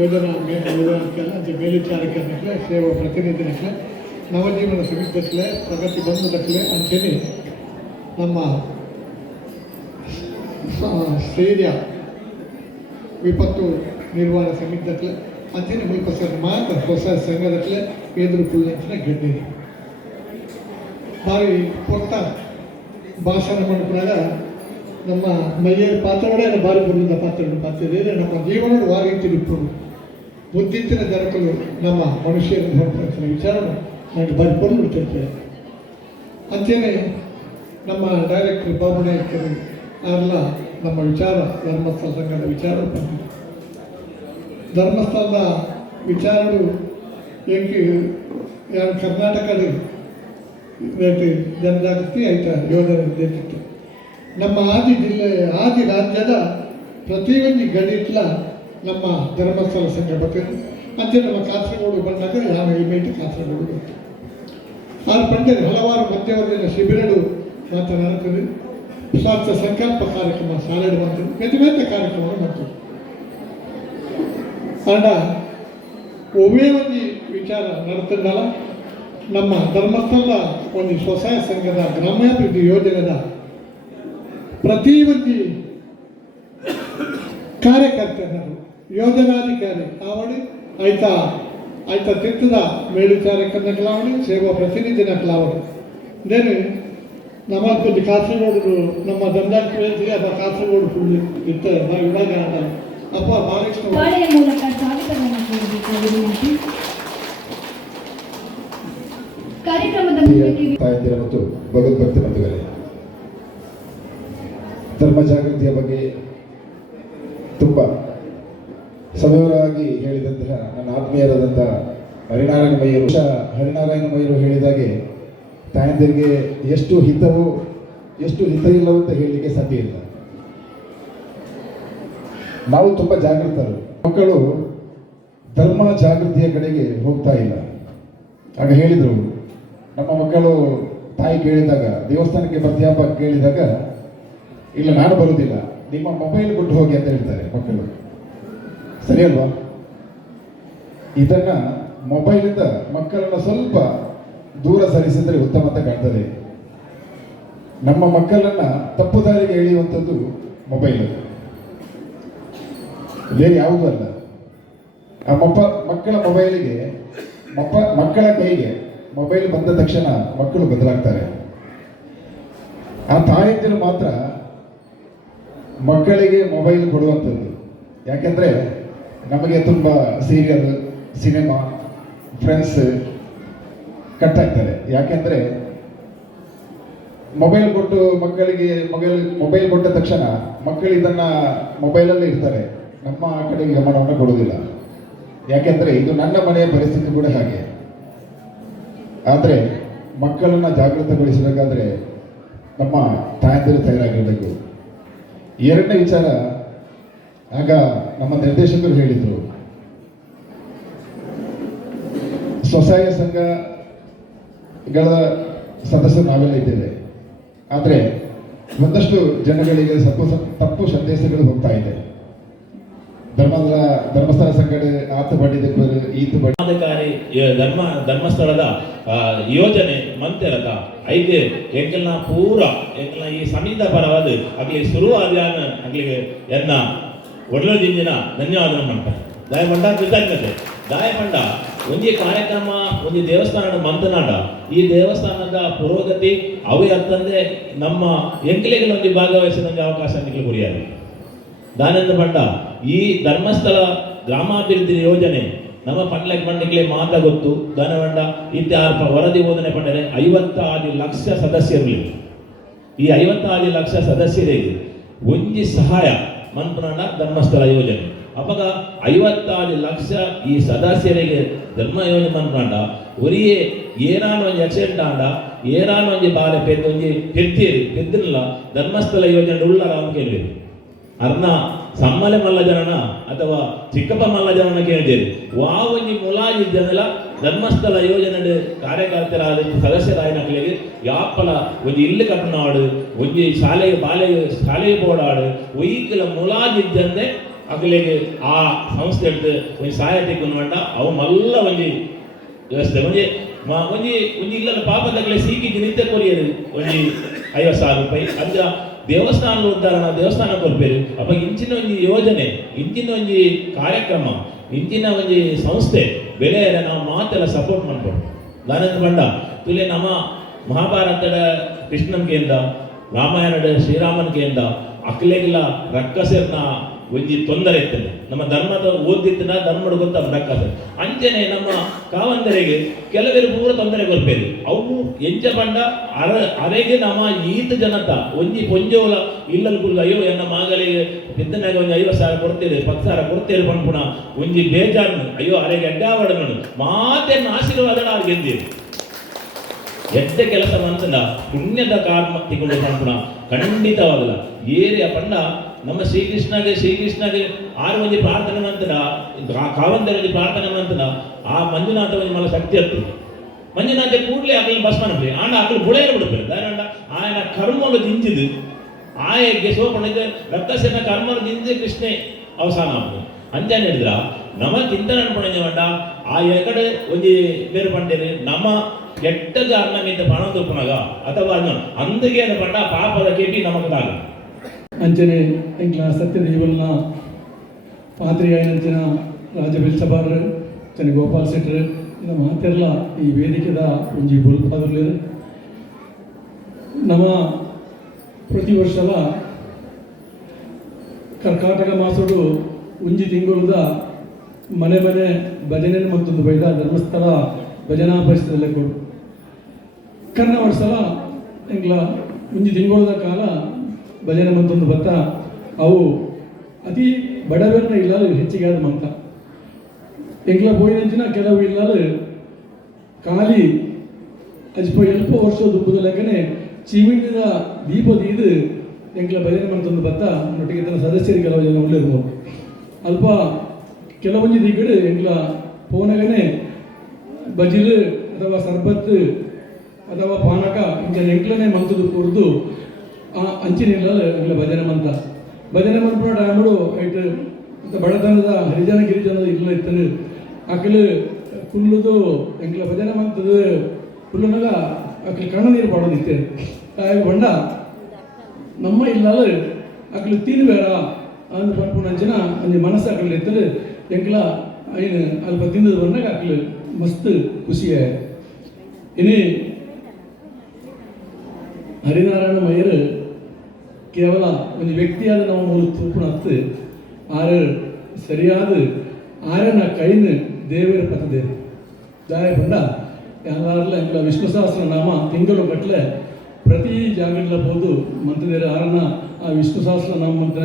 ಯೋಜನಾ ನಿರ್ವಾಹಕಲ್ಲ ಅಂಚೆ ಮೇಲ್ವಿಚಾರಕರನಕ್ಲೆ ಸೇವಾ ಪ್ರತಿನಿಧಿನಕ್ಲೆ ನವಜೀವನ ಸಮಿತಿಯಕ್ಲೆ ಪ್ರಗತಿ ಬಂಧುದಕ್ಲೆ ಅಂಚೆನಿ ನಮ್ಮ ಸ್ಥೈರ್ಯ ವಿಪತ್ತು ನಿರ್ವಹಣಾ ಸಮಿತಿಯಕ್ಲೆ ಅಂಚೆನೆ ಮುಲ್ಪ ಸರ್ ಮಾತ್ರ ಹೊಸ ಸಂಘದಕ್ಲೆ ಎದುರು ಕುಳ್ಳಂಚಿನ ಗೆದ್ದಿದೆ. ಭಾರಿ ಕೊಟ್ಟ ಭಾಷಣ ಮಾಡಿಕೊಂಡಾಗ ನಮ್ಮ ಮೈಯೇರು ಪಾತ್ರಗಳೇ ಭಾರಿ ಬರುವುದ ಪಾತ್ರ ನಮ್ಮ ಜೀವನದ ವಾರೀತಿ ಬಿಟ್ಟರು ಬುದ್ಧಿತ್ತಿನ ಜನಕಲು ನಮ್ಮ ಮನುಷ್ಯರು ನೋಡ್ತಾರೆ ವಿಚಾರ ನನಗೆ ಭಾರಿ ಬಂದುಬಿಡ್ತಿರ್ತೇವೆ. ಅಂಚೆನೆ ನಮ್ಮ ಡೈರೆಕ್ಟರ್ ಬಾಬುನಾಯ್ಕರು ಎಲ್ಲ ನಮ್ಮ ವಿಚಾರ ಧರ್ಮಸ್ಥಳ ಸಂಘದ ವಿಚಾರ ಬಂದಿದೆ. ಧರ್ಮಸ್ಥಳದ ವಿಚಾರಗಳು ಎಂಕಿ ಯಾರು ಕರ್ನಾಟಕದ ಜನಜಾಗೃತಿ ಆಯ್ತಾ ಯೋಜನೆ ನಿರ್ದೇಶಿತ್ತು. ನಮ್ಮ ಆದಿ ರಾಜ್ಯದ ಪ್ರತಿಯೊಂದು ಗಡಿಟ್ಲ ನಮ್ಮ ಧರ್ಮಸ್ಥಳ ಸಂಘ ಬರ್ತದೆ. ಅಂತೆ ನಮ್ಮ ಕಾಸರಗೋಡು ಬಂದಾಗ ಯಾವ ಇಮೇಟ್ ಕಾಸರಗೋಡು ಬಂತು. ಆರು ಪಂಡೆ ಹಲವಾರು ಮಧ್ಯವರ್ಗದ ಶಿಬಿರಗಳು ಮಾತನಾಡುತ್ತದೆ. ಸ್ವಾರ್ಥ ಸಂಕಲ್ಪ ಕಾರ್ಯಕ್ರಮ ಶಾಲೆಗಳು ಬಂತು, ಬೇರೆ ಕಾರ್ಯಕ್ರಮಗಳು ಬಂತು. ಅಂಡ ಒವೇ ಒಂದು ವಿಚಾರ ನಡೆತದಲ್ಲ, ನಮ್ಮ ಧರ್ಮಸ್ಥಳದ ಒಂದು ಸ್ವಸಹಾಯ ಸಂಘದ ಗ್ರಾಮಾಭಿವೃದ್ಧಿ ಯೋಜನೆದ ಪ್ರತಿ ಒಂದು ಕಾರ್ಯಕರ್ತರು ಯೋಜನಾಧಿಕಾರಿ ಆವಡಿ ಆಯ್ತ ತಿತ್ತದ ಮೇಲ್ವಿಚಾರಕನ ಕಲಾವಣಿ ಸೇವಾ ಪ್ರತಿನಿಧಿನ ಕಲಾವಣಿ నేను ನಮ್ಮದು ಕಾಸರಗೋಡು ನಮ್ಮ ದಂಡಾಟ ಅಪ್ಪ ಕಾಸರಗೋಡು ಫುಲ್ ಇತ್ತ ನಾವು ಇವಾಗ ಅಪ್ಪ ಬಾಲಕೃಷ್ಣ ಪಾಳೆಯ ಮೂಲಕ ಸ್ವಾಗತವನ್ನು ಕೋರಬೇಕಾಗಿದೆ. ಕಾರ್ಯಕ್ರಮದ ಮುಂದೆ ತಾಯಂದಿರ ಮತ್ತು ಭಗವದ್ಭಕ್ತಿ ಬಂಧುಗಳೇ, ಧರ್ಮ ಜಾಗೃತಿಯ ಬಗ್ಗೆ ತುಂಬ ಸವಿವರವಾಗಿ ಹೇಳಿದಂತಹ ನನ್ನ ಆತ್ಮೀಯರಾದಂತಹ ಹರಿನಾರಾಯಣ ಮಯ್ಯರು ಹೇಳಿದಾಗೆ ತಾಯಂದಿರಿಗೆ ಎಷ್ಟು ಹಿತವೋ ಎಷ್ಟು ಹಿತ ಇಲ್ಲವೋ ಅಂತ ಹೇಳಲಿಕ್ಕೆ ಸಾಧ್ಯ ಇಲ್ಲ. ನಾವು ತುಂಬ ಜಾಗೃತರು. ಮಕ್ಕಳು ಧರ್ಮ ಜಾಗೃತಿಯ ಕಡೆಗೆ ಹೋಗ್ತಾ ಇಲ್ಲ. ಆಗ ಹೇಳಿದರು, ನಮ್ಮ ಮಕ್ಕಳು ತಾಯಿ ಕೇಳಿದಾಗ ದೇವಸ್ಥಾನಕ್ಕೆ ಬರ್ತೀಯಪ್ಪ ಕೇಳಿದಾಗ, ಇಲ್ಲ ನಾನು ಬರುವುದಿಲ್ಲ, ನಿಮ್ಮ ಮೊಬೈಲ್ ಕೊಟ್ಟು ಹೋಗಿ ಅಂತ ಹೇಳ್ತಾರೆ ಮಕ್ಕಳು. ಸರಿ ಅಲ್ವಾ? ಇದನ್ನ ಮೊಬೈಲಿಂದ ಮಕ್ಕಳನ್ನು ಸ್ವಲ್ಪ ದೂರ ಸರಿಸಿದ್ರೆ ಉತ್ತಮ ಅಂತ ಕಾಣ್ತದೆ. ನಮ್ಮ ಮಕ್ಕಳನ್ನ ತಪ್ಪು ದಾರಿಗೆ ಎಳೆಯುವಂಥದ್ದು ಮೊಬೈಲ್, ಬೇರೆ ಯಾವುದೂ ಅಲ್ಲ. ಆ ಮಕ್ಕಳ ಮೊಬೈಲಿಗೆ ಮಕ್ಕಳ ಕೈಗೆ ಮೊಬೈಲ್ ಬಂದ ತಕ್ಷಣ ಮಕ್ಕಳು ಬದಲಾಗ್ತಾರೆ. ಆ ತಾಯಂದಿರು ಮಾತ್ರ ಮಕ್ಕಳಿಗೆ ಮೊಬೈಲ್ ಕೊಡುವಂಥದ್ದು. ಯಾಕೆಂದರೆ ನಮಗೆ ತುಂಬ ಸೀರಿಯಲ್, ಸಿನಿಮಾ, ಫ್ರೆಂಡ್ಸ್ ಕಟ್ಟಾಗ್ತಾರೆ. ಯಾಕೆಂದರೆ ಮೊಬೈಲ್ ಕೊಟ್ಟು ಮಕ್ಕಳಿಗೆ ಮೊಬೈಲ್ ಕೊಟ್ಟ ತಕ್ಷಣ ಮಕ್ಕಳು ಇದನ್ನು ಮೊಬೈಲಲ್ಲೇ ಇರ್ತಾರೆ, ನಮ್ಮ ಕಡೆಗೆ ಗಮನವನ್ನು ಕೊಡುವುದಿಲ್ಲ. ಯಾಕೆಂದರೆ ಇದು ನನ್ನ ಮನೆಯ ಪರಿಸ್ಥಿತಿ ಕೂಡ ಹಾಗೆ. ಆದರೆ ಮಕ್ಕಳನ್ನು ಜಾಗೃತಗೊಳಿಸಬೇಕಾದ್ರೆ ನಮ್ಮ ತಾಯಂದಿರು ತಯಾರಾಗಿರಬೇಕು. ಎರಡನೇ ವಿಚಾರ, ಆಗ ನಮ್ಮ ನಿರ್ದೇಶಕರು ಹೇಳಿದರು, ಸ್ವಸಹಾಯ ಸಂಘಗಳ ಸದಸ್ಯರು ನಾವೆಲ್ಲ ಇದ್ದೇವೆ. ಆದರೆ ಒಂದಷ್ಟು ಜನಗಳಿಗೆ ತಪ್ಪು ಸಂದೇಶಗಳು ಹೋಗ್ತಾ ಇದೆ. ಧರ್ಮಸ್ಥಳ ಸಂಘಟನೆ ಆತು ಬಡ್ಡಿದೆ ಈತು ಬಡ್ಡಿ ಧರ್ಮಸ್ಥಳದ ಯೋಜನೆ ಮಂತೆರದ ಐದು ಎಂಕಲ್ನ ಪೂರ ಎಂಕಲ್ನ ಈ ಸಮಿತ ಪರವಾದ ಅಗ್ಲಿ ಶುರುವಾದ ಅಗ್ಲಿಗೆ ಎನ್ನ ಒಳ್ಳೆದಿಂದಿನ ಧನ್ಯವಾದ ಮಾಡ್ತಾರೆ. ದಾಯಪಂಡ ಕೃತಜ್ಞತೆ. ದಾಯಪಂಡ ಒಂದೇ ಕಾರ್ಯಕ್ರಮ ಒಂದು ದೇವಸ್ಥಾನದ ಮಂತನಾಡ ಈ ದೇವಸ್ಥಾನದ ಪುರೋಗತಿ ಅವೇ ಅತ್ತಂದೆ ನಮ್ಮ ಎಂಕಲಿಗಳೊಂದು ಭಾಗವಹಿಸಿದಂಗೆ ಅವಕಾಶ ನಿಮಗೆ ಗುರಿಯಾಗಿ ದಾನಂದ ಪಂಡ ಈ ಧರ್ಮಸ್ಥಳ ಗ್ರಾಮಾಭಿವೃದ್ಧಿ ಯೋಜನೆ ನಮ್ಮ ಪಂಡ್ಲೆ ಮಾತ ಗೊತ್ತು ದಾನವಂಡ ಇತ್ಯಾರ್ಪ ವರದಿ ಓದನೆ ಪಂಡರೆ 56 ಲಕ್ಷ ಸದಸ್ಯರು. ಈ 56 ಲಕ್ಷ ಸದಸ್ಯರಿಗೆ ಒಂಜಿ ಸಹಾಯ ಮಂತ್ರಾಂಡ ಧರ್ಮಸ್ಥಳ ಯೋಜನೆ ಅಪಗ 56 ಲಕ್ಷ ಈ ಸದಸ್ಯರಿಗೆ ಧರ್ಮ ಯೋಜನೆ ಮಂತ್ರಾಂಡ ಒರಿಯೇ ಏನಾನು ಒಂದು ಆಕ್ಸಿಡೆಂಟ್ ಆಂಡ ಏನಾನು ಒಂದು ಬಾಲೆ ಪೆದ್ದು ಒಂಜಿ ಪೆರ್ತೀರಿ ಪೆದ್ದಿಲ್ಲ ಧರ್ಮಸ್ಥಳ ಯೋಜನೆ ಉಳ್ಳರ ಅಂತ ಕೇಳಿರಿ. ಅರ್ನ ಸಮ್ಮಲೆ ಮಲ್ಲ ಜನನ ಅಥವಾ ಚಿಕ್ಕಪ್ಪ ಮಲ್ಲ ಜನನ ಕೇಳಿದ್ದೀರಿ. ಒಂಜಿ ಮುಲಾಜಿದ್ದನಲ್ಲ ಧರ್ಮಸ್ಥಳ ಯೋಜನೆ ಕಾರ್ಯಕರ್ತರಾದ ಸದಸ್ಯರಾಯನಗಳಿಗೆ ಯಾಪಲ ಒಂದು ಇಲ್ಲು ಕಟ್ಟನಾಡು ಒಂಜಿ ಶಾಲೆಗೆ ಬೋಡಾಡು ಒಯ್ಕಲ ಮುಲಾಜಿದ್ದಂದೆ ಅಗಲಿಗೆ ಆ ಸಂಸ್ಥೆ ಹಿಡಿದು ಒಂದು ಸಹಾಯತೆ ಕೊಂಡ್ಕೊಂಡ ಅವು ಮಲ್ಲ ಒಂಜಿ ವ್ಯವಸ್ಥೆ ಒಂಜಿ ಇಲ್ಲದ ಪಾಪದಾಗಲೇ ಸೀಕಿದ್ದು ನಿತ್ಯ ಕೊರಿಯರು ಒಂಜಿ 50,000 ರೂಪಾಯಿ ಅಂದ ದೇವಸ್ಥಾನ ಉದ್ಧಾರಣ ದೇವಸ್ಥಾನ ಕೊರ್ಪೇರು ಅಪ್ಪ ಇಂಚಿನ ಒಂದು ಯೋಜನೆ ಇಂಚಿನ ಒಂದು ಕಾರ್ಯಕ್ರಮ ಇಂಚಿನ ಒಂದು ಸಂಸ್ಥೆ ಬೆಲೆ ನಾವು ಮಾತೆಲ್ಲ ಸಪೋರ್ಟ್ ಮಾಡ್ಬೋದು. ದಾನಂದ ಬಂಡ ತುಲೆ ನಮ್ಮ ಮಹಾಭಾರತದ ಕೃಷ್ಣನ್ ಕೇಂದ್ರ ರಾಮಾಯಣದ ಶ್ರೀರಾಮನ್ ಕೇಂದ್ರ ಅಕ್ಲೆಗಿಲ್ಲ ರಕ್ಕಸರ್ನ ಒಂಜಿ ತೊಂದರೆ ಇರ್ತದೆ. ನಮ್ಮ ಧರ್ಮದ ಓದಿತ್ತಿನ ಧರ್ಮದ ಗೊತ್ತ ರಕ್ಕಸ ಅಂಚನೆ ನಮ್ಮ ಕಾವಂದರಿಗೆ ಕೆಲವರು ಪೂರ ತೊಂದರೆ ಕೊರ್ಪೇರು ಅವು ಎಂಚ ಬಂಡ ಅರೆಗೆ ನಮ್ಮ ಈತ ಜನತ ಒಂಜಿ ಪೊಂಜೋಲ ಇಲ್ಲಲ್ ಕುಲ್ಲ ಅಯ್ಯೋ ಎನ್ನ ಮಗಳಿಗೆ ಬಿದ್ದನಾಗ ಒಂದು 50,000 ಕೊಡ್ತೇವೆ 10,000 ಕೊಡ್ತೇವೆ ಪಂಪುಣ ಒಂಜಿ ಬೇಜಾರ್ನು ಅಯ್ಯೋ ಅರೆಗೆ ಅಡ್ಡಾವಡನು ಮಾತೆನ್ನ ಆಶೀರ್ವಾದ ಗೆದ್ದೀರಿ. ಎಡ್ಡ ಕೆಲಸ ಅಂತಂದ ಪುಣ್ಯದ ಕಾರ್ಮ ತಿಂಗಳು ಪಂಪುಣ ಖಂಡಿತವಾಗಲ್ಲ ಏರಿಯ ಪಂಡ ನಮ್ಮ ಶ್ರೀಕೃಷ್ಣಗೆ 6 ಮಂದಿ ಪ್ರಾರ್ಥನೆ ಮಂತನ ಕಾವಂದರಲ್ಲಿ ಪ್ರಾರ್ಥನೆ ಮಂತನ ಆ ಮಂಜುನಾಥ ಮಂದಿ ಮಲ್ಲ ಶಕ್ತಿ ಆಗ್ತದೆ. ಮಂಜುನಾಥ ಕೂಡಲೇ ಆಗಲಿ ಭಸ್ಮನ ಆಂಡ ಆಗಲಿ ಬುಳೆಯರ ಬಿಡ್ಬೇಕು ದಾರಂಡ ಆಯನ ಕರ್ಮಲು ದಿಂಜಿದು ಆಯಗೆ ಸೋಪಣಿದ ರಕ್ತಸೇನ ಕರ್ಮಲು ದಿಂಜಿ ಕೃಷ್ಣೆ ಅವಸಾನ ಆಗ್ತದೆ ಅಂಜಾನೆ ಹೇಳಿದ್ರ ನಮ್ಮ ಚಿಂತನೆ ಪಣಂಜ ಆ ಎಕಡೆ ಒಂಜಿ ಬೇರೆ ಪಂಡೇರಿ ನಮ್ಮ ಕೆಟ್ಟದ ಅನ್ನ ಮೀದ ಪಣ ತುಪ್ಪನಾಗ ಅಥವಾ ಅಂದಗೆ ಪಂಡ ಪಾಪದ ಕೇಪಿ ನಮಗದಾಗ ಅಂಚನೆ ಎಂಕ್ಲ ಸತ್ಯದೇವಲ್ನ ಪಾತ್ರಿಯಾಯಂಚಿನ ರಾಜಬೀಲ್ ಸಭಾರ್ ಚನೆ ಗೋಪಾಲ್ ಶೆಟ್ಟರ್ ಇಂದ ಮಾತೆರ್ಲ ಈ ವೇದಿಕೆದ ಒಂಜಿ ಬುಲ್ಪಾದುರ್ಲೇರ್ ನಮ್ಮ ಪ್ರತಿ ವರ್ಷಲ ಕರ್ಕಾಟಕ ಮಾಸೋಡು ಒಂಜಿ ತಿಂಗಳದ ಮನೆ ಮನೆ ಭಜನೆ ಮತ್ತೊಂದು ಬೈದ ಧರ್ಮಸ್ಥಳ ಭಜನಾ ಪರಿಸ್ಥಿತಿಯಲ್ಲಿ ಕೊಡು ಕರ್ನ ವರ್ಷಲ ಎಂಗ್ಲ ಒಂಜಿ ತಿಂಗಳದ ಕಾಲ ಭಜನೆ ಮತ್ತೊಂದು ಬತ್ತ ಅವು ಅತಿ ಬಡವರನ್ನ ಇಲ್ಲಾಲು ಹೆಚ್ಚಿಗೆ ಆದ ಮಂತ ಎಂಗ್ಲ ಬೋಯಿನಂಚಿನ ಕೆಲವು ಇಲ್ಲಾಲು ಖಾಲಿ ಅಜ್ಪ ಎಲ್ಪ ವರ್ಷ ದುಬ್ಬದ ಲೆಕ್ಕನೆ ಚಿಮಿಣಿದ ದೀಪದ ಇದು ಎಂಗ್ಲ ಭಜನೆ ಮತ್ತೊಂದು ಬತ್ತ ನೊಟ್ಟಿಗೆ ತನ್ನ ಸದಸ್ಯರಿಗೆ ಕೆಲವು ಜನ ಉಳ್ಳಿರ್ಬೋದು ಅಲ್ಪ ಕೆಲವೊಂದು ದಿಗಡು ಎಂಗ್ಲ ಪೋನಗನೆ ಬಜಿಲು ಅಥವಾ ಸರ್ಬತ್ ಅಥವಾ ಪಾನಕ ಇಂಚ ಎಂಕ್ಲನೆ ಮಂತದ್ದು ಕುಡ್ದು ಆ ಅಂಚಿನಿಲ್ಲ ಎಂಗ್ಲ ಭಜನೆ ಮಂತ್ರ ಡಾಮಡು ಐಟ್ ಬಡತನದ ಹರಿಜನ ಗಿರಿಜನದ ಇಲ್ಲ ಇತ್ತನು ಅಕ್ಕಲು ಕುಲ್ಲುದು ಎಂಕ್ಲ ಭಜನೆ ಮಂತದ್ದು ಕುಲ್ಲುನಾಗ ಅಕ್ಕಲು ಕಣ್ಣ ನೀರು ಪಾಡೋದು ಇತ್ತೆ ಬಂಡ ನಮ್ಮ ಇಲ್ಲಲ್ಲ ಅಕ್ಕಲು ತಿನ್ಬೇಡ ಅಂದು ಪನ್ಪುಣ ಅಂಚಿನ ಅಂಜಿ ಮನಸ್ಸು ಅಕ್ಕಲು ಇತ್ತಲು ಎಂಕ್ಲ ಐನು ಅಲ್ಪ ತಿಂದದು ಬಂದಾಗ ಅಕ್ಕಲು ಮಸ್ತ್ ಖುಷಿಯ ಇನಿ ಹರಿನಾರಾಯಣ ಮಯ್ಯರು ಕೇವಲ ಒಂದು ವ್ಯಕ್ತಿಯಾದ ನಾವು ಮೂರು ತೂಪುಣ ಹತ್ತು ಆರು ಸರಿಯಾದ ಆರನ ಕೈನ ದೇವರ ಪತದೇರು ಜಾಯ ಬಂಡ ಯಾವಾಗಲೂ ಎಂಕ್ಲ ವಿಷ್ಣು ಸಹಸ್ರ ನಾಮ ತಿಂಗಳು ಗಟ್ಟಲೆ ಪ್ರತಿ ಜಾಗಡ್ಲ ಬೋದು ಮಂತ್ರದೇರು ಆರನ ಆ ವಿಷ್ಣು ಸಹಸ್ರ ನಾಮ ಮಂತ್ರ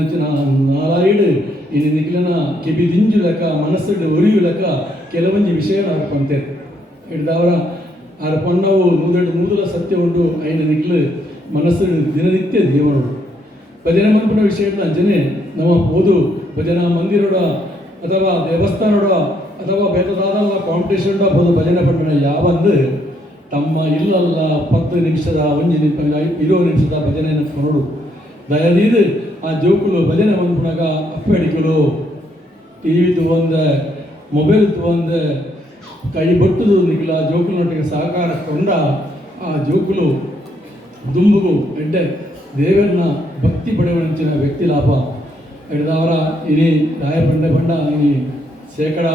ನಾಲಾಯಿಡು ಇನ್ನು ನಿಖಿಲನ ಕೆಬಿದಿಂಜು ಲೆಕ್ಕ ಮನಸ್ಸು ಒರಿಯು ಲೆಕ್ಕ ಕೆಲವೊಂದು ವಿಷಯ ಪಂತೇರು ಹಿಡ್ದವರ ಆರ ಪಣ್ಣವು ನೂದಲ ಸತ್ಯ ಉಂಡು ಐನ ನಿಖಿಲು ಮನಸ್ಸು ದಿನನಿತ್ಯ ದೇವರುಡು ಭಜನೆ ಮಂಪನ ವಿಷಯದ ಅಂಜನೆ ನಮ್ಮ ಓದು ಭಜನಾ ಮಂದಿರೋಡ ಅಥವಾ ದೇವಸ್ಥಾನೋಡ ಅಥವಾ ಬೇತದಾದ ಕಾಂಪಿಟೇಷನ್ ಬೋದು ಭಜನೆ ಪಂಪನ ಯಾವಂದು ತಮ್ಮ ಇಲ್ಲಲ್ಲ 10 ನಿಮಿಷದ 20 ನಿಮಿಷದ ಭಜನೆಯನ್ನು ಕೊರಡು ದಯದೀದು ಆ ಜೋಕುಲು ಭಜನೆ ಮಂಪನಾಗ ಅಪ್ಪಡಿಕಲು ಟಿವಿ ತಗೊಂಡ ಮೊಬೈಲ್ ತಗೊಂಡ ಕೈ ಬಟ್ಟುದು ನಿಖಿಲ ಜೋಕುಲೊಟ್ಟಿಗೆ ಸಹಕಾರ ಕೊಂಡ ಆ ಜೋಕುಲು ದುಂಬುಗು ಎಡ್ಡೆ ದೇವರನ್ನ ಭಕ್ತಿ ಪಡೆಯುವಂಚಿನ ವ್ಯಕ್ತಿ ಲಾಭ ಹಿಡಿದವರ ಇನಿ ರಾಯ ಬಂಡ ಇನಿ ಶೇಕಡ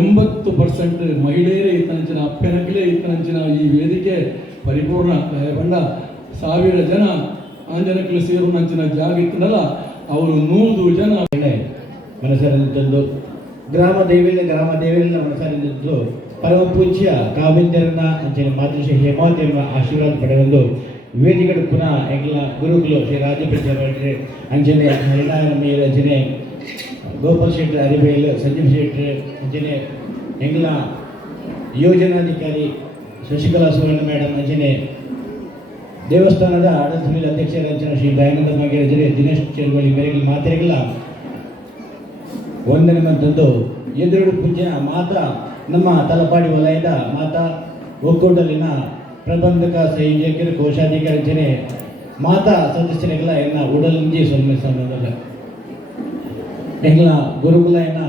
80% ಮಹಿಳೆಯರೇ ಇತ್ತನಂಚಿನ ಅಪ್ಪೆನಕಲೇ ಇತ್ತನಂಚಿನ ಈ ವೇದಿಕೆ ಪರಿಪೂರ್ಣ ರಾಯ ಬಂಡ 1000 ಜನ ಆಂಜನಕಲು ಸೇರು ನಂಚಿನ ಜಾಗ ಇತ್ತನಲ್ಲ ಅವರು 100 ಜನ ಮನಸ್ಸಲ್ಲಿ ತಂದು ಗ್ರಾಮ ದೇವಿಯನ್ನ ಮನಸ್ಸಲ್ಲಿ ಪರಮ ಪೂಜ್ಯ ಕಾವಿಂದರನ್ನ ಅಂಚಿನ ಮಾತೃಶ್ರೀ ಹೇಮಾವತಿಯಮ್ಮ ಆಶೀರ್ವಾದ ಪಡೆಯೊಂದು ವೇದಿಕೆಗಳು ಪುನಃ ಎಂಗ್ಲ ಗುರುಗಳು ಶ್ರೀ ರಾಜಪೇಟೆ ಅಂಜನೆ ಹರಿನಾರಾಯಣ ಮೇಲ್ ಅಂಜನೆ ಗೋಪಾಲ್ ಶೆಟ್ಟರ್ ಅರಿಬೇಲ್ ಸಂಜೀವ್ ಶೆಟ್ಟರ್ ಅಂಜನೆ ಎಂಗ್ಲ ಯೋಜನಾಧಿಕಾರಿ ಶಶಿಕಲಾ ಸುವರ್ಣ ಮೇಡಮ್ ಅಂಜನೆ ದೇವಸ್ಥಾನದ ಆಡಳಿತ ಸಮಿತಿ ಅಧ್ಯಕ್ಷರ ಶ್ರೀ ದಯಾನಂದ ಮಾಗೆ ಅಂಜನೆ ದಿನೇಶ್ ಚೇರ್ಗೋಳಿ ಬೇರೆ ಮಾತೆರೆಗಳ ವಂದನೆ ಮಂತಂದು ಎದುರು ಪೂಜ್ಯ ಮಾತಾ ನಮ್ಮ ತಲಪಾಡಿ ವಲಯದ ಮಾತಾ ಒಕ್ಕೂಟಲಿನ ಪ್ರಬಂಧಕ ಸಂಯೋಜಕರು ಕೋಶಾಧಿಕಾರಿ ಅಂಜನೆ ಮಾತಾ ಸದಸ್ಯರಿಗೆಲ್ಲ ಎನ್ನ ಉಡಲಿಂಜಿ ಸೊನ್ನೆ ಸಂಬಂಧ ಎಂಗ್ಲ ಗುರುಕುಲ ಎನ್ನ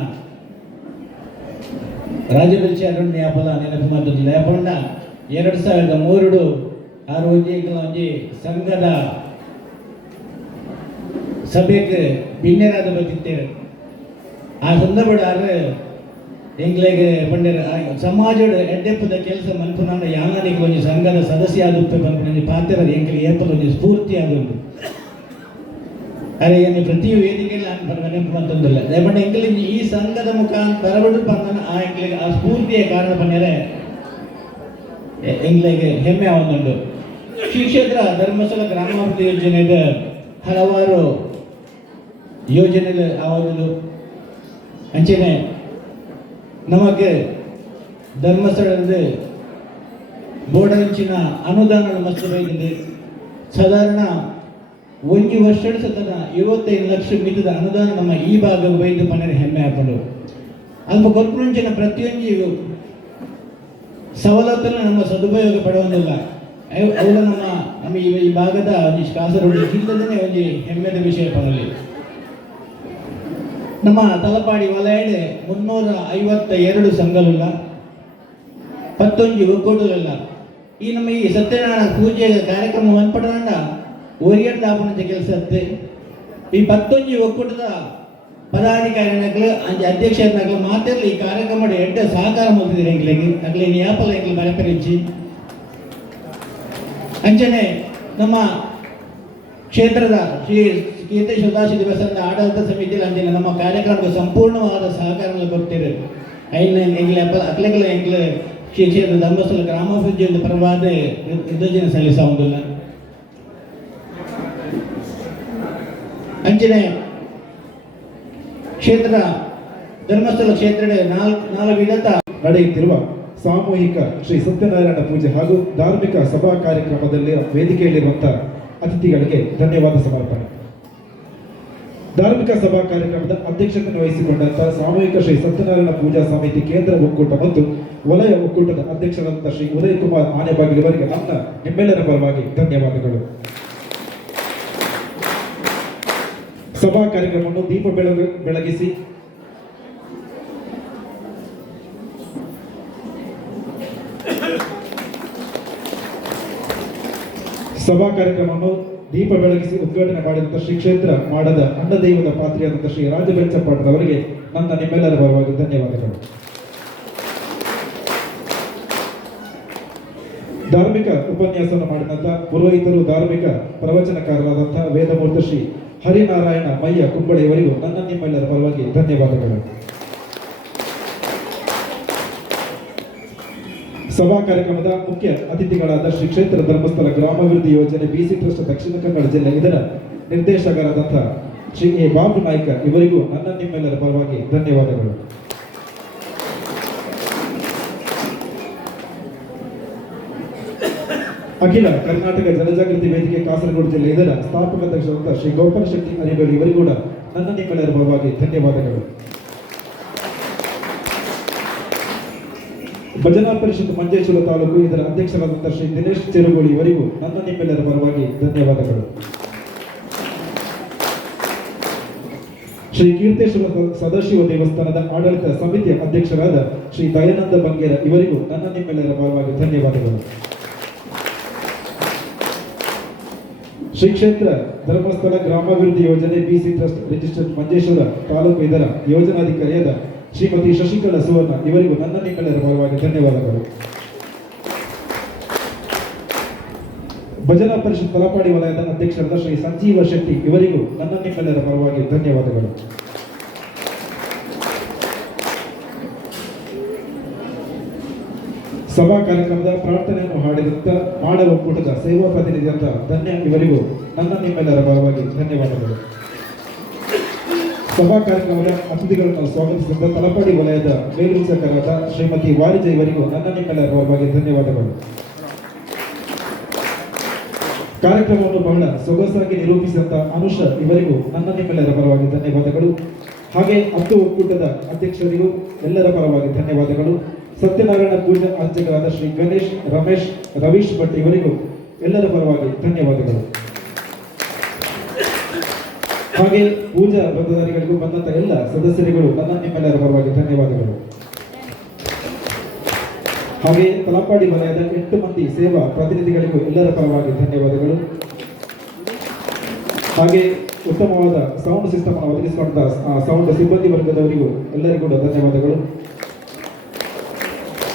ರಾಜಬೆಲ್ಚಿ ಅರುಣ್ ನ್ಯಾಪಲ ನೆನಪು ಮಾತದ್ದು ನ್ಯಾಪಂಡ 2003 ಆರು ಒಂಜಿ ಸಂಘದ ಸಭೆಗೆ ಭಿನ್ನರಾದ ಬಂದಿದ್ದೇವೆ ಆ ಸಂದರ್ಭ ಎಂಗ್ಲೆಗೆ ಬಂದಿರ ಸಮಾಜದ ಎಡ್ಡೆಪ್ಪದ ಕೆಲಸ ಮನ್ಪುನಾಂಡ ಯಾನಾನಿಗೆ ಒಂದು ಸಂಘದ ಸದಸ್ಯ ಆದುಪ್ಪೆ ಬಂದು ಪಾತ್ರ ಎಂಗ್ಲಿಗೆ ಏರ್ಪದ ಒಂದು ಸ್ಫೂರ್ತಿ ಆದುಂಟು ಅರೆ ಏನು ಪ್ರತಿ ವೇದಿಕೆಯಲ್ಲಿ ನಾನು ನೆನಪು ಅಂತಂದಿಲ್ಲ ದಯಮಾಡಿ ಎಂಗ್ಲಿಗೆ ಈ ಸಂಘದ ಮುಖಾಂತರ ಬರಬಡು ಬಂದನ ಆ ಎಂಗ್ಲಿಗೆ ಆ ಸ್ಫೂರ್ತಿಯ ಕಾರಣ ಬಂದರೆ ಎಂಗ್ಲಿಗೆ ಹೆಮ್ಮೆ ಆವೊಂದುಂಟು ಶ್ರೀ ಕ್ಷೇತ್ರ ಧರ್ಮಸ್ಥಳ ಗ್ರಾಮಾಭಿವೃದ್ಧಿ ಯೋಜನೆದ ಹಲವಾರು ಯೋಜನೆಗಳು ಆವೊಂದು ಅಂಚನೆ ನಮಗೆ ಧರ್ಮಸ್ಥಳದ ಬೋರ್ಡಂಚಿನ ಅನುದಾನ ಮಸ್ತು ಬೈದಿದೆ ಸಾಧಾರಣ ಒಂದು ವರ್ಷದ ಸತನ 25 ಲಕ್ಷ ಮಿತದ ಅನುದಾನ ನಮ್ಮ ಈ ಭಾಗ ಬೈದು ಮನೆ ಹೆಮ್ಮೆ ಹಾಕೊಂಡು ಅಲ್ಪ ಕೊಲ್ಪುಂಚಿನ ಪ್ರತಿಯೊಂದು ಸವಲತ್ತನ್ನು ನಮ್ಮ ಸದುಪಯೋಗ ಪಡುವುದಿಲ್ಲ ಅವುಗಳ ನಮ್ಮ ಈ ಭಾಗದ ಒಂದು ಕಾಸರಗೋಡು ಜಿಲ್ಲೆದೇ ಒಂದು ಹೆಮ್ಮೆದ ವಿಷಯ ಪಡಲಿ ನಮ್ಮ ತಲಪಾಡಿ ವಲಯಡೆ 352 ಸಂಘಗಳುಲ್ಲ 11 ಒಕ್ಕೂಟಗಳಿಲ್ಲ ಈ ನಮ್ಮ ಈ ಸತ್ಯನಾರಾಯಣ ಪೂಜೆ ಕಾರ್ಯಕ್ರಮ ಮನ್ಪಡಂಡ ಒರಿಯಡ್ ದಾಪನದ ಕೆಲಸ ಈ 11 ಒಕ್ಕೂಟದ ಪದಾಧಿಕಾರಿಗಳು ಅಂಚೆ ಅಧ್ಯಕ್ಷರನ್ನಾಗಲು ಮಾತೆಲ್ಲ ಈ ಕಾರ್ಯಕ್ರಮ ಎಡ್ಡ ಸಹಕಾರ ಮುಗಿದಿದೆ ಎಂಗ್ಲಿಗೆ ಅಗ್ಲಿ ಯಾಪಲ್ಲ ಎಂಗ್ಲಿ ಮರಪರಿಚಿ ಅಂಚನೆ ನಮ್ಮ ಕ್ಷೇತ್ರದ ಶ್ರೀ ಕೀರ್ತಿ ಸದಾಶಿವ ದಿವಸದ ಆಡಳಿತ ಸಮಿತಿಯಲ್ಲಿ ಅಂಚನೆ ನಮ್ಮ ಕಾರ್ಯಕ್ರಮಕ್ಕೆ ಸಂಪೂರ್ಣವಾದ ಸಹಕಾರಗಳು ಕೊಡ್ತೀರಿ ಐನ ಎಂಗ್ಲಿ ಅಕ್ಲೆಗಳ ಎಂಗ್ಲ ಶ್ರೀ ಕ್ಷೇತ್ರ ಧರ್ಮಸ್ಥಳ ಗ್ರಾಮಾಭಿವೃದ್ಧಿಯ ಪರವಾದ ಯೋಜನೆ ಸಲ್ಲಿಸುವುದಿಲ್ಲ ಅಂಚನೆ ಕ್ಷೇತ್ರ ಧರ್ಮಸ್ಥಳ ಕ್ಷೇತ್ರದ ನಾಲ್ಕು ವಿಧದ ನಡೆಯುತ್ತಿರುವ ಸಾಮೂಹಿಕ ಶ್ರೀ ಸತ್ಯನಾರಾಯಣ ಪೂಜೆ ಹಾಗೂ ಧಾರ್ಮಿಕ ಸಭಾ ಕಾರ್ಯಕ್ರಮದಲ್ಲಿ ವೇದಿಕೆಯಲ್ಲಿರುವಂತಹ ಅತಿಥಿಗಳಿಗೆ ಧನ್ಯವಾದ ಸಮರ್ಪಣೆ. ಧಾರ್ಮಿಕ ಸಭಾ ಕಾರ್ಯಕ್ರಮದ ಅಧ್ಯಕ್ಷತೆ ವಹಿಸಿಕೊಂಡಂತಹ ಸಾಮೂಹಿಕ ಶ್ರೀ ಸತ್ಯನಾರಾಯಣ ಪೂಜಾ ಸಮಿತಿ ಕೇಂದ್ರ ಒಕ್ಕೂಟ ಮತ್ತು ವಲಯ ಒಕ್ಕೂಟದ ಅಧ್ಯಕ್ಷರಾದಂತಹ ಶ್ರೀ ಉದಯ್ ಕುಮಾರ್ ಆನೆಬಾಗಿಲು ಇವರಿಗೆ ನಿಮ್ಮೆಲ್ಲರ ಪರವಾಗಿ ಧನ್ಯವಾದಗಳು. ಸಭಾ ಕಾರ್ಯಕ್ರಮವನ್ನು ದೀಪ ಬೆಳಗಿಸಿ ಉದ್ಘಾಟನೆ ಮಾಡಿದಂತಹ ಶ್ರೀ ಕ್ಷೇತ್ರ ಮಾಡದ ಅಣ್ಣದೈವದ ಪಾತ್ರಿಯಾದಂತಹ ಶ್ರೀ ರಾಜಬೆಂಚಪಾಟದವರಿಗೆ ನನ್ನ ನಿಮ್ಮೆಲ್ಲರ ಪರವಾಗಿ ಧನ್ಯವಾದಗಳು. ಧಾರ್ಮಿಕ ಉಪನ್ಯಾಸವನ್ನು ಮಾಡಿದಂತಹ ಪುರೋಹಿತರು ಧಾರ್ಮಿಕ ಪ್ರವಚನಕಾರರಾದಂತಹ ವೇದಮೂರ್ತಿ ಶ್ರೀ ಹರಿನಾರಾಯಣ ಮಯ್ಯ ಕುಂಬಳೆಯವರಿಗೂ ನನ್ನ ನಿಮ್ಮೆಲ್ಲರ ಪರವಾಗಿ ಧನ್ಯವಾದಗಳು. ಸಭಾ ಕಾರ್ಯಕ್ರಮದ ಮುಖ್ಯ ಅತಿಥಿಗಳಾದ ಶ್ರೀ ಕ್ಷೇತ್ರ ಧರ್ಮಸ್ಥಳ ಗ್ರಾಮಾಭಿವೃದ್ಧಿ ಯೋಜನೆ ಬಿಸಿ ಟ್ರಸ್ಟ್ ದಕ್ಷಿಣ ಕನ್ನಡ ಜಿಲ್ಲೆ ಇದರ ನಿರ್ದೇಶಕರಾದಂತಹ ಶ್ರೀ ಎ ಬಾಬು ನಾಯ್ಕ ಇವರಿಗೂ ನನ್ನ ನಿಮ್ಮೆಲ್ಲರ ಪರವಾಗಿ ಧನ್ಯವಾದಗಳು. ಅಖಿಲ ಕರ್ನಾಟಕ ಜನಜಾಗೃತಿ ವೇದಿಕೆ ಕಾಸರಗೋಡು ಜಿಲ್ಲೆ ಇದರ ಸ್ಥಾಪಕ ಅಧ್ಯಕ್ಷರಾದ ಶ್ರೀ ಗೋಪಾಲ ಶೆಟ್ಟಿ ಅರಿಬೇಲಿ ಇವರಿಗೂ ಕೂಡ ನನ್ನ ನಿಮ್ಮೆಲ್ಲರ ಪರವಾಗಿ ಧನ್ಯವಾದಗಳು. ಭಜನಾ ಪರಿಷತ್ ಮಂಜೇಶ್ವರ ತಾಲೂಕು ಇದರ ಅಧ್ಯಕ್ಷರಾದಂತಹ ಶ್ರೀ ದಿನೇಶ್ ಚೆರುಗೋಳಿ ಇವರಿಗೂ ನನ್ನ ನಿಮ್ಮೆಲ್ಲರ ಪರವಾಗಿ ಧನ್ಯವಾದಗಳು. ಶ್ರೀ ಕೀರ್ತೇಶ್ವರ ಸದಾಶಿವ ದೇವಸ್ಥಾನದ ಆಡಳಿತ ಸಮಿತಿಯ ಅಧ್ಯಕ್ಷರಾದ ಶ್ರೀ ದಯಾನಂದ ಬಂಗೇರ ಇವರಿಗೂ ನನ್ನ ನಿಮ್ಮೆಲ್ಲರ ಪರವಾಗಿ ಧನ್ಯವಾದಗಳು. ಶ್ರೀ ಕ್ಷೇತ್ರ ಧರ್ಮಸ್ಥಳ ಗ್ರಾಮಾಭಿವೃದ್ಧಿ ಯೋಜನೆ ಬಿಸಿ ಟ್ರಸ್ಟ್ ರಿಜಿಸ್ಟರ್ಡ್ ಮಂಜೇಶ್ವರ ತಾಲೂಕು ಇದರ ಯೋಜನಾಧಿಕಾರಿಯಾದ ಶ್ರೀಮತಿ ಶಶಿಕಲಾ ಸುವರ್ಣ ಇವರಿಗೂ ನನ್ನ ನಿಮ್ಮೆಲ್ಲರ ಪರವಾಗಿ ಧನ್ಯವಾದಗಳು. ಭಜನಾ ಪರಿಷತ್ ತಲಪಾಡಿ ವಲಯದ ಅಧ್ಯಕ್ಷರಾದ ಶ್ರೀ ಸಂಜೀವ ಶೆಟ್ಟಿ ಇವರಿಗೂ ನನ್ನ ನಿಮ್ಮೆಲ್ಲರ ಪರವಾಗಿ ಧನ್ಯವಾದಗಳು. ಸಭಾ ಕಾರ್ಯಕ್ರಮದ ಪ್ರಾರ್ಥನೆಯನ್ನು ಹಾಡಿದಂತ ಮಾಡ ಒಕ್ಕೂಟದ ಸೇವಾ ಪ್ರತಿನಿಧಿಯಾದ ಧನ್ಯ ಇವರಿಗೂ ನನ್ನ ನಿಮ್ಮೆಲ್ಲರ ಪರವಾಗಿ ಧನ್ಯವಾದಗಳು. ಸಭಾ ಕಾರ್ಯಕ್ರಮದ ಅತಿಥಿಗಳನ್ನು ಸ್ವಾಗತಿಸಿದ ತಲಪಾಡಿ ವಲಯದ ಮೇಲ್ವಿಚಾರಕರಾದ ಶ್ರೀಮತಿ ವಾರಿಜ ಇವರಿಗೂ ನನ್ನ ನಿಮ್ಮೆಲ್ಲರ ಪರವಾಗಿ ಧನ್ಯವಾದಗಳು. ಕಾರ್ಯಕ್ರಮವನ್ನು ಬಹಳ ಸೊಗಸಾಗಿ ನಿರೂಪಿಸಿದಂತ ಅನುಷ ಇವರಿಗೂ ನನ್ನ ನಿಮ್ಮೆಲ್ಲರ ಪರವಾಗಿ ಧನ್ಯವಾದಗಳು. ಹಾಗೆ 10 ಒಕ್ಕೂಟದ ಅಧ್ಯಕ್ಷರಿಗೂ ಎಲ್ಲರ ಪರವಾಗಿ ಧನ್ಯವಾದಗಳು. ಸತ್ಯನಾರಾಯಣ ಪೂಜಾ ಅರ್ಚಕರಾದ ಶ್ರೀ ಗಣೇಶ್ ರವೀಶ್ ಭಟ್ ಇವರಿಗೂ ಎಲ್ಲರ ಪರವಾಗಿ ಧನ್ಯವಾದಗಳು. ಹಾಗೆ ಪೂಜಾ ವ್ರತಧಾರಿಗಳಿಗೂ ಬಂದಂತ ಎಲ್ಲ ಸದಸ್ಯರಿಗೂ ನನ್ನ ನಿಮ್ಮೆಲ್ಲರ ಪರವಾಗಿ ಧನ್ಯವಾದಗಳು. ಹಾಗೆ ತಲಪಾಡಿ ವಲಯದ 8 ಮಂದಿ ಸೇವಾ ಪ್ರತಿನಿಧಿಗಳಿಗೂ ಎಲ್ಲರ ಪರವಾಗಿ ಧನ್ಯವಾದಗಳು. ಹಾಗೆ ಉತ್ತಮವಾದ ಸೌಂಡ್ ಸಿಸ್ಟಮ್ ಅನ್ನು ಒದಗಿಸಿಕೊಂಡ ಸೌಂಡ್ ಸಿಬ್ಬಂದಿ ವರ್ಗದವರಿಗೂ ಎಲ್ಲರಿಗೂ ಧನ್ಯವಾದಗಳು.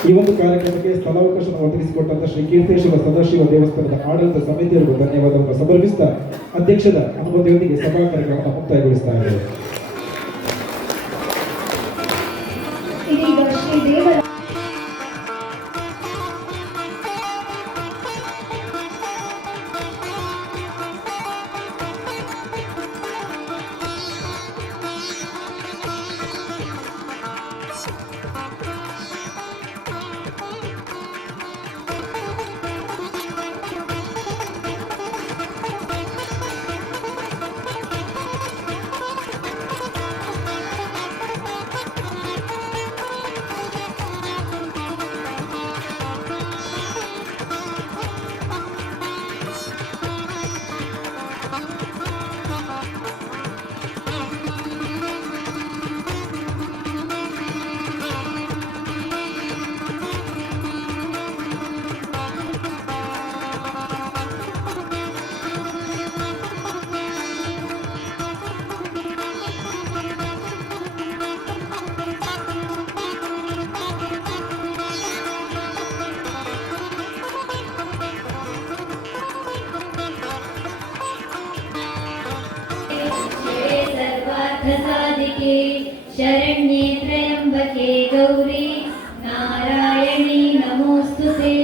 ಈ ಒಂದು ಕಾರ್ಯಕ್ರಮಕ್ಕೆ ಸ್ಥಳಾವಕಾಶವನ್ನು ಒದಗಿಸಿಕೊಟ್ಟಂತ ಶ್ರೀ ಕೀರ್ತೇಶ್ವರ ಸದಾಶಿವ ದೇವಸ್ಥಾನದ ಆಡಳಿತ ಸಮಿತಿಯವರಿಗೂ ಧನ್ಯವಾದವನ್ನು ಸಮರ್ಪಿಸಿದ ಅಧ್ಯಕ್ಷದ ಅನುಮತಿಯೊಂದಿಗೆ ಸಭಾ ಕಾರ್ಯಕ್ರಮವನ್ನು ಮುಕ್ತಾಯಗೊಳಿಸ್ತಾ ಇದ್ದೇವೆ. ಇದೀಗ ಶ್ರೀ ದೇವರ सर्वार्थ साधिके शरण्ये त्र्यम्बके गौरी नारायणी नमोस्तुते।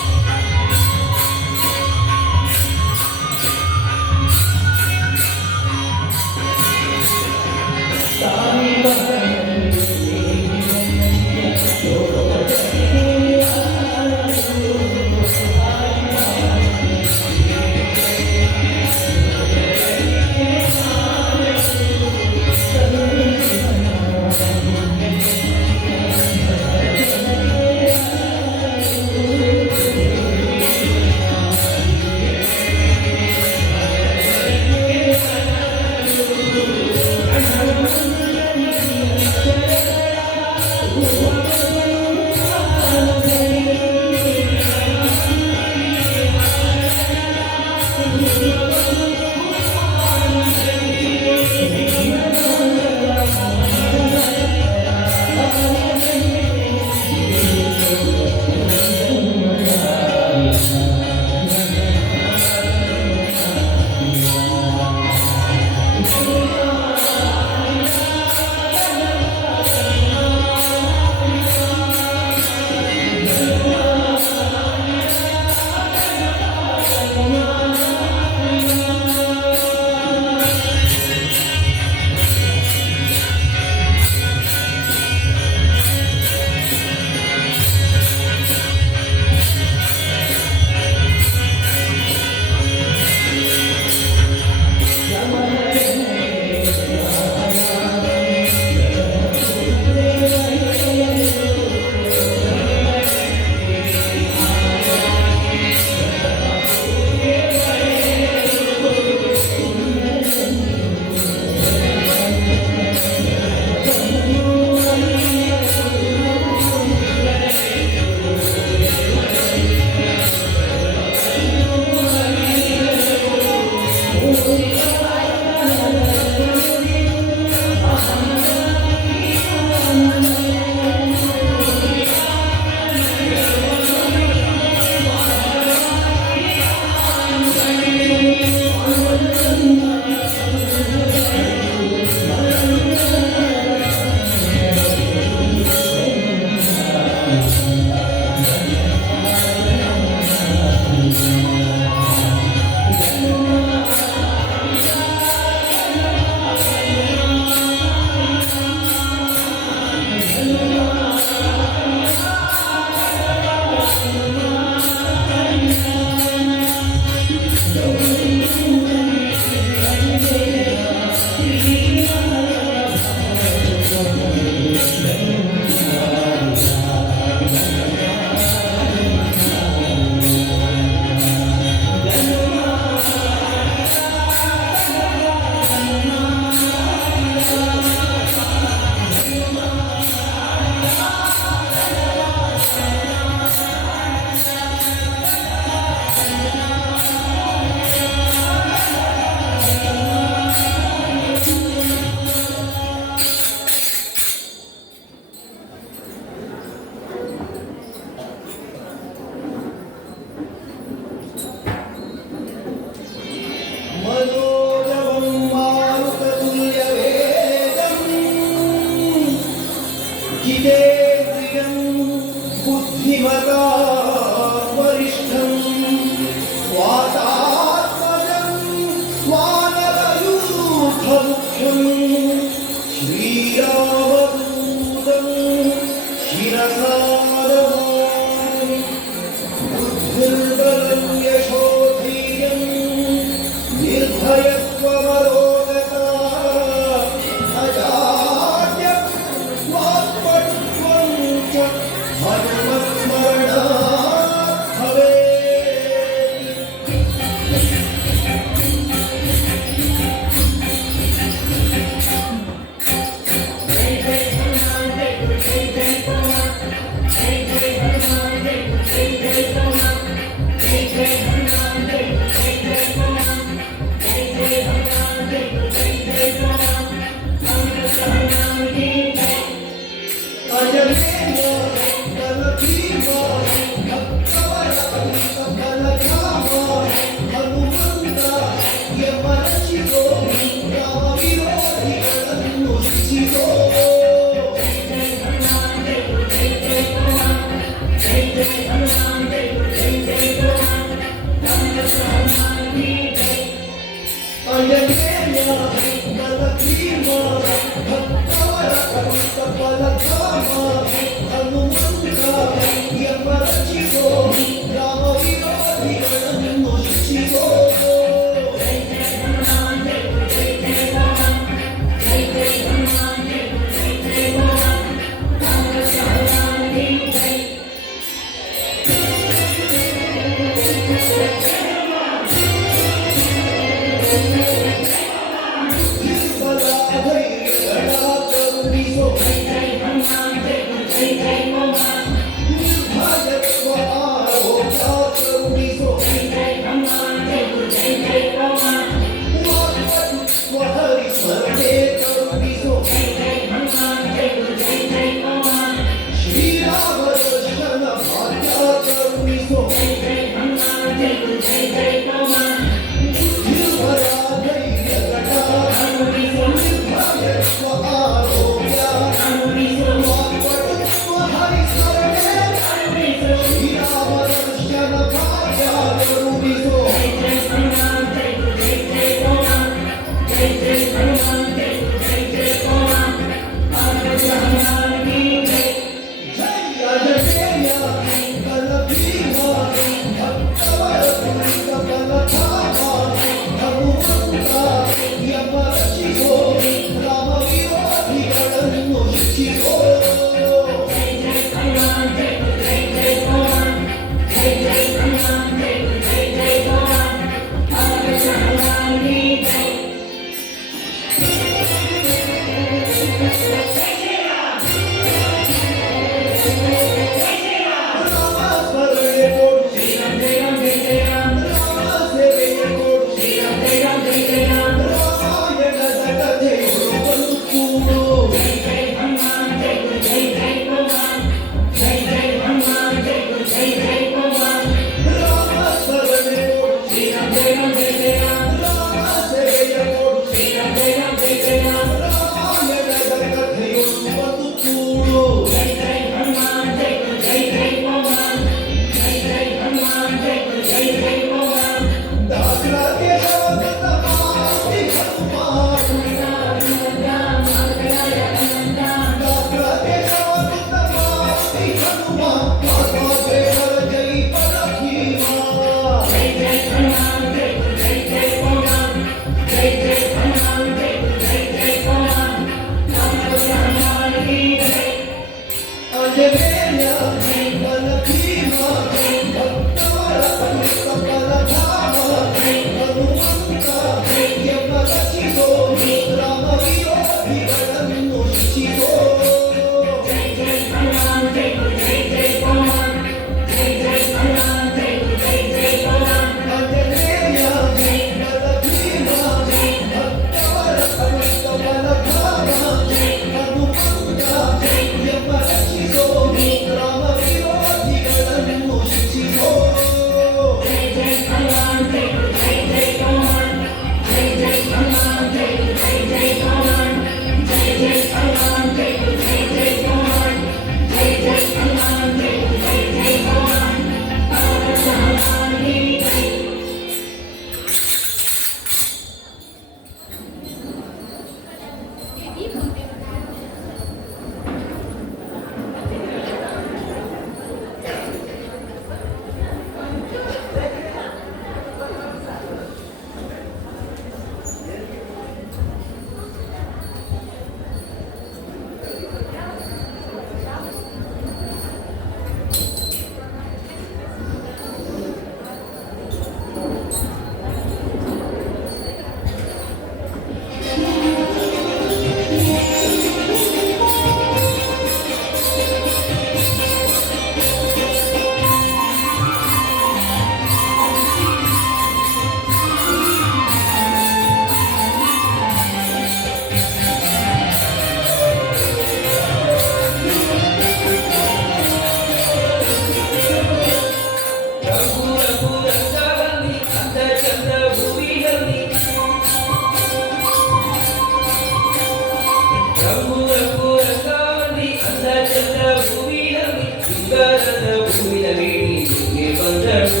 ರಂಗು ರಂಗು ರಂಗಾವಳಿ ಅಂದ ಚಂದ ಭೂಮಿಯಲ್ಲಿ ಸಿಂಗಾರದ ಹೂವಿನ ವೇಣಿ ನಿಂಗೆ ಬಂದಳು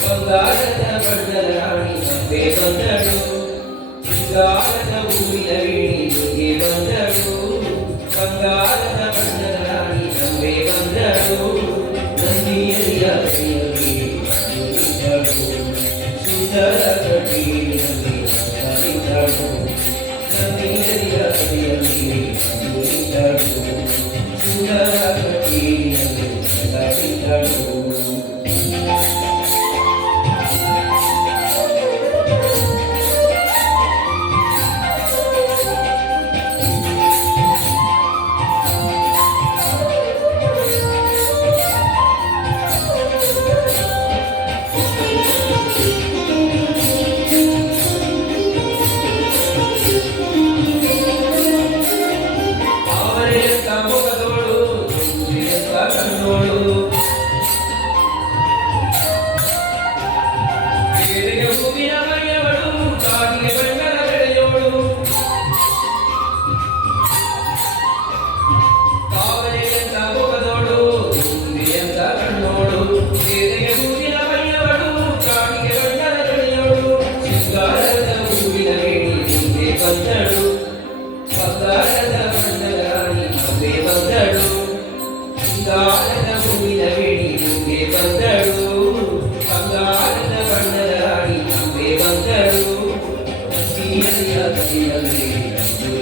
ಬಂಗಾರದ ಬಣ್ಣದ ರಾಣಿ ನಂಬೆ ಬಂದಳು ಸಿಂಗಾರದ ಹೂವಿನ ವೇಣಿ ನಿಂಗೆ ಬಂದಳು ಬಂಗಾರದ ಬಣ್ಣದ ರಾಣಿ ನಂಬೆ ಬಂದಳು ನಂದಿಯರಿಯ ಕೈಯಲ್ಲಿ ಬಂದು ಸುಂದರ ಕಟೀಲಿನಲ್ಲಿ ಸರಿದಳು ನಂದಿಯರಿಯ ಕೈಯಲ್ಲಿ ಬಂದು ಸುಂದರ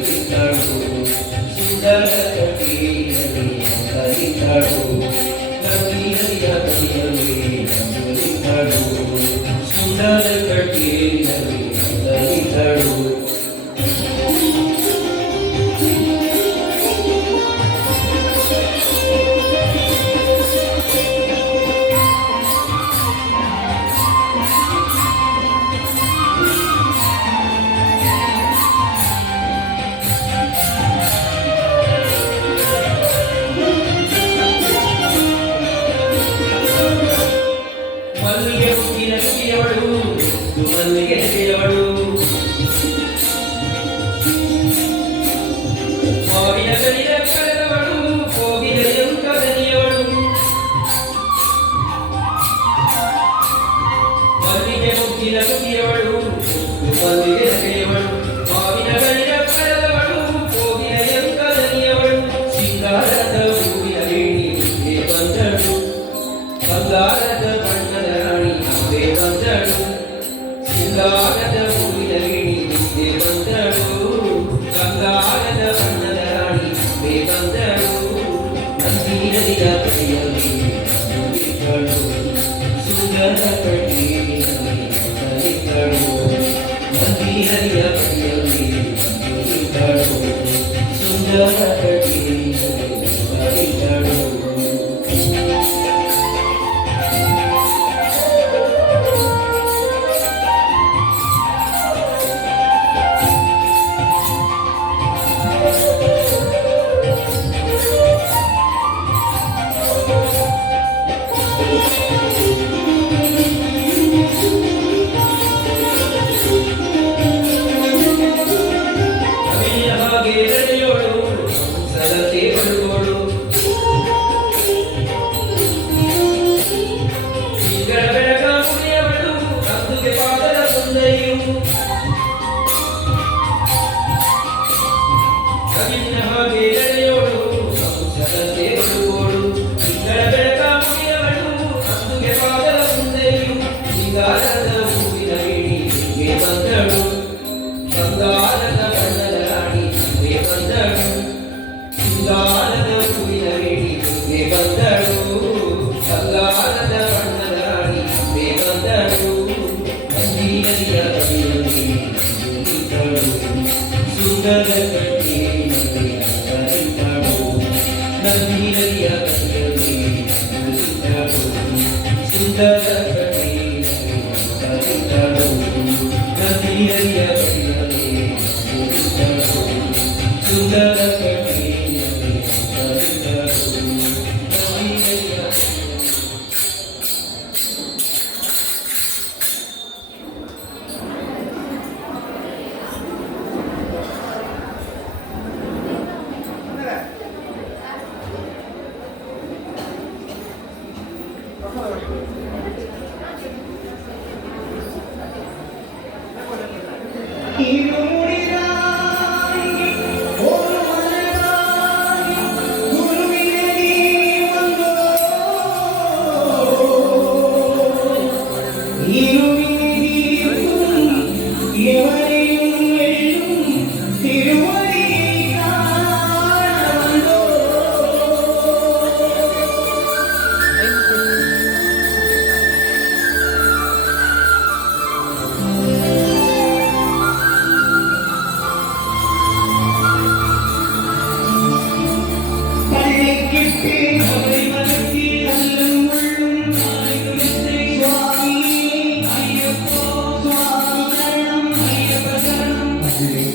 ಕಟೀಲಿನಲ್ಲಿ ಸರಿದಳು ಸ್ವಾಮಿ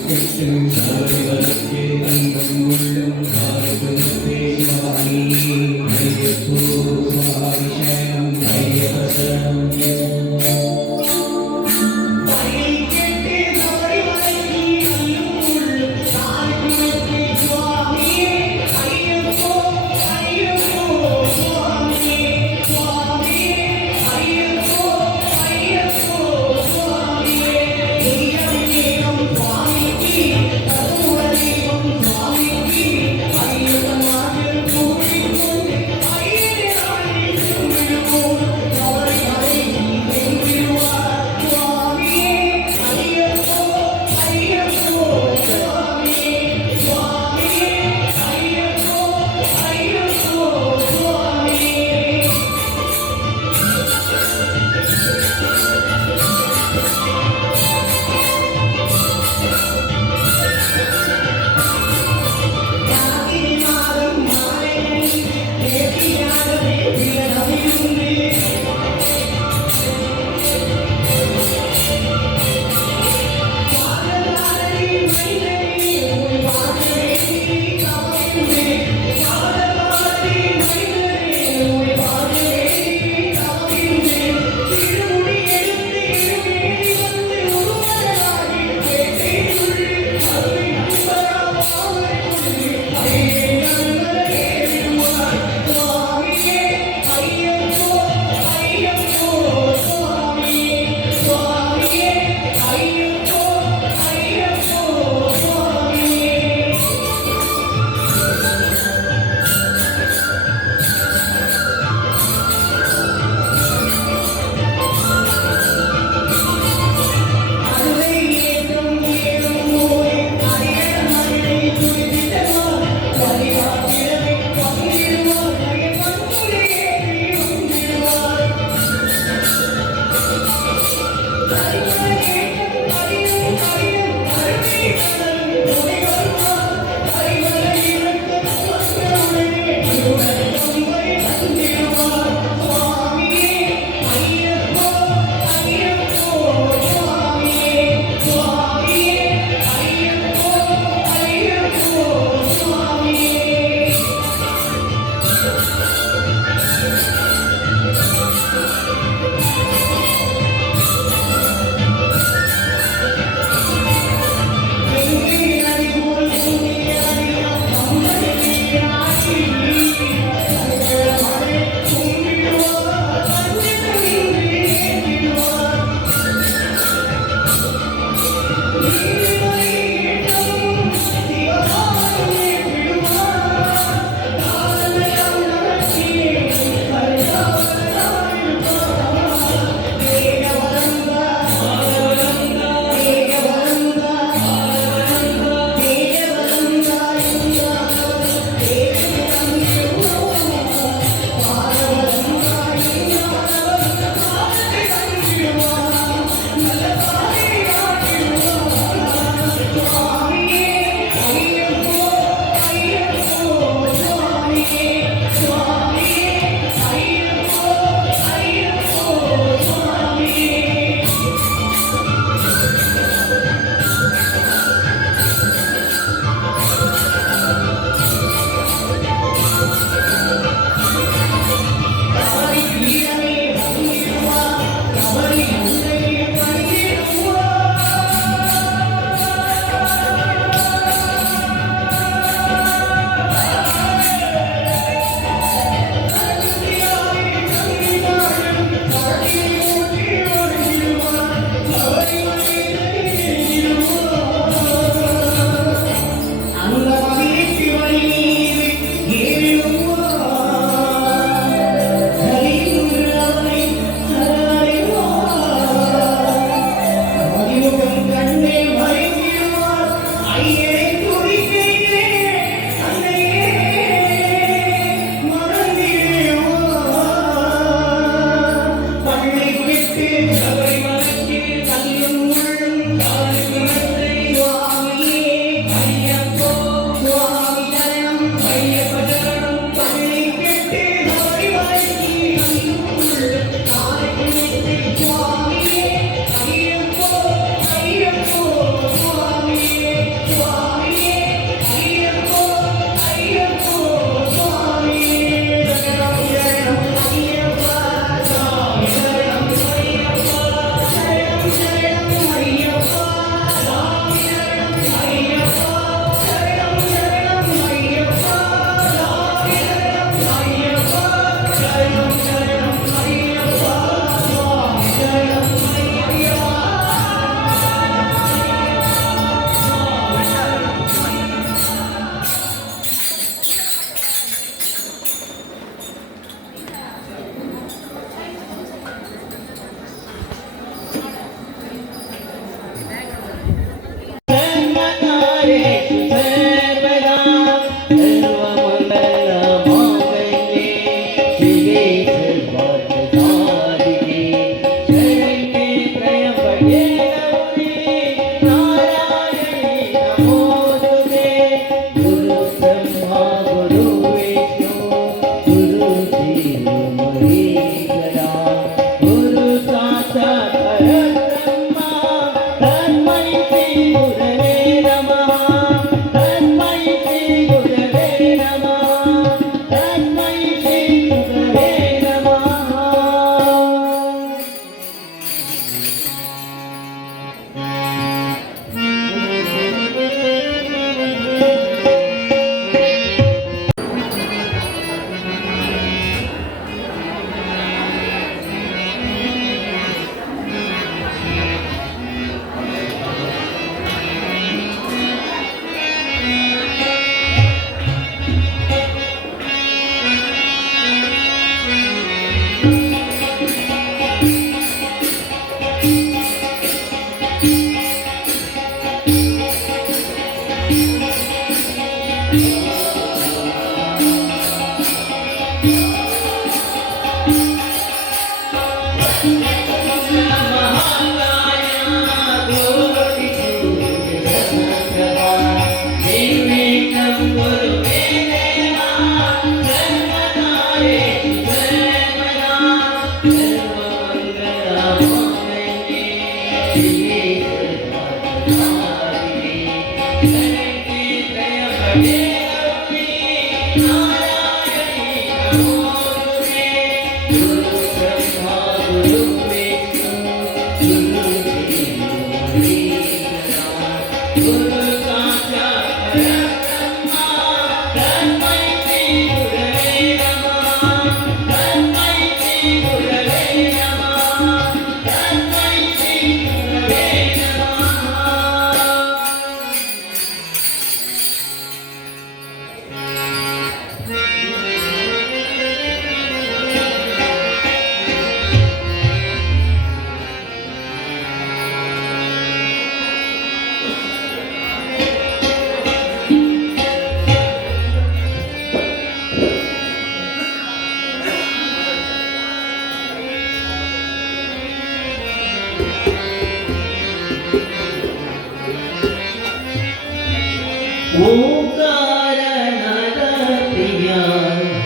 ಓಂಕಾರನಾದ ಪ್ರಿಯ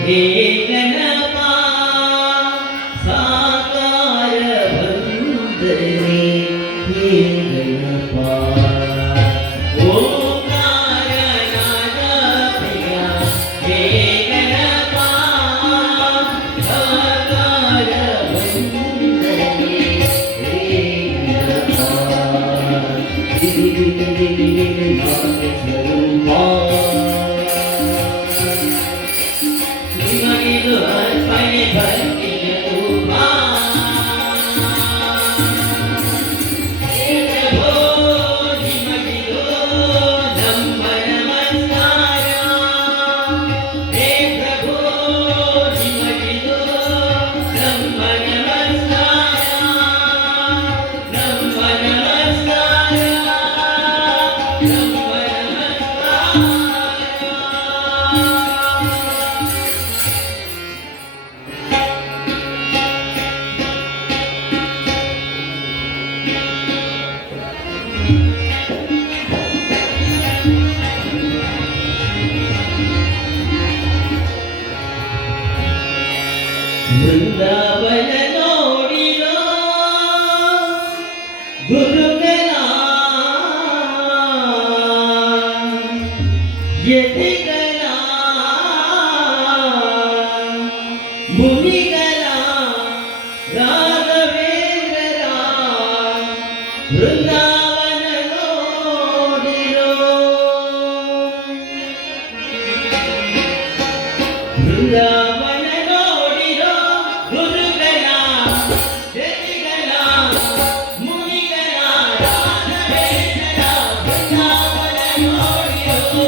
ಹೇ ಗಣಪ ಸಾಕಾರ ವಂದನೆ ಹೇ ಗಣಪ ಓಂಕಾರನಾದ ಪ್ರಿಯ ಹೇ ಗಣಪ ಸಾಕಾರ ವಂದನೆ ಹೇ ಗಣಪ ನಿಮಗಿದು ಅರ್ಪಣೆ ಭಕ್ತಿಯ ರೂಪ ಹೇ ಪ್ರಭೋ ನಿಮಗಿದು ನಮ್ಮ ನಮಸ್ಕಾರ ಹೇ ಪ್ರಭೋ ನಿಮಗಿದು ನಮ್ಮ ನಮಸ್ಕಾರ ನಮ್ಮ ನಮಸ್ಕಾರ ನಮ್ಮ ಬೃಂದಾವನ ನೋಡಿರೋ ಗುರುಗಳ ಯತಿಗಳ ಮುನಿಗಳ ರಾಘವೇಂದ್ರರ ಬೃಂದಾವನ ನೋಡಿರೋ ಬೃಂದಾವನ ನೋಡಿರೋ ಗುರುಗಳ ಯತಿಗಳ ಮುನಿಗಳ ರಾಘವೇಂದ್ರರ ಬೃಂದಾವನ ನೋಡಿರೋ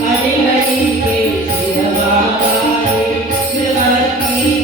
ಹರಿ ಹರಿಗೆ ಶಿರವಾಗಿ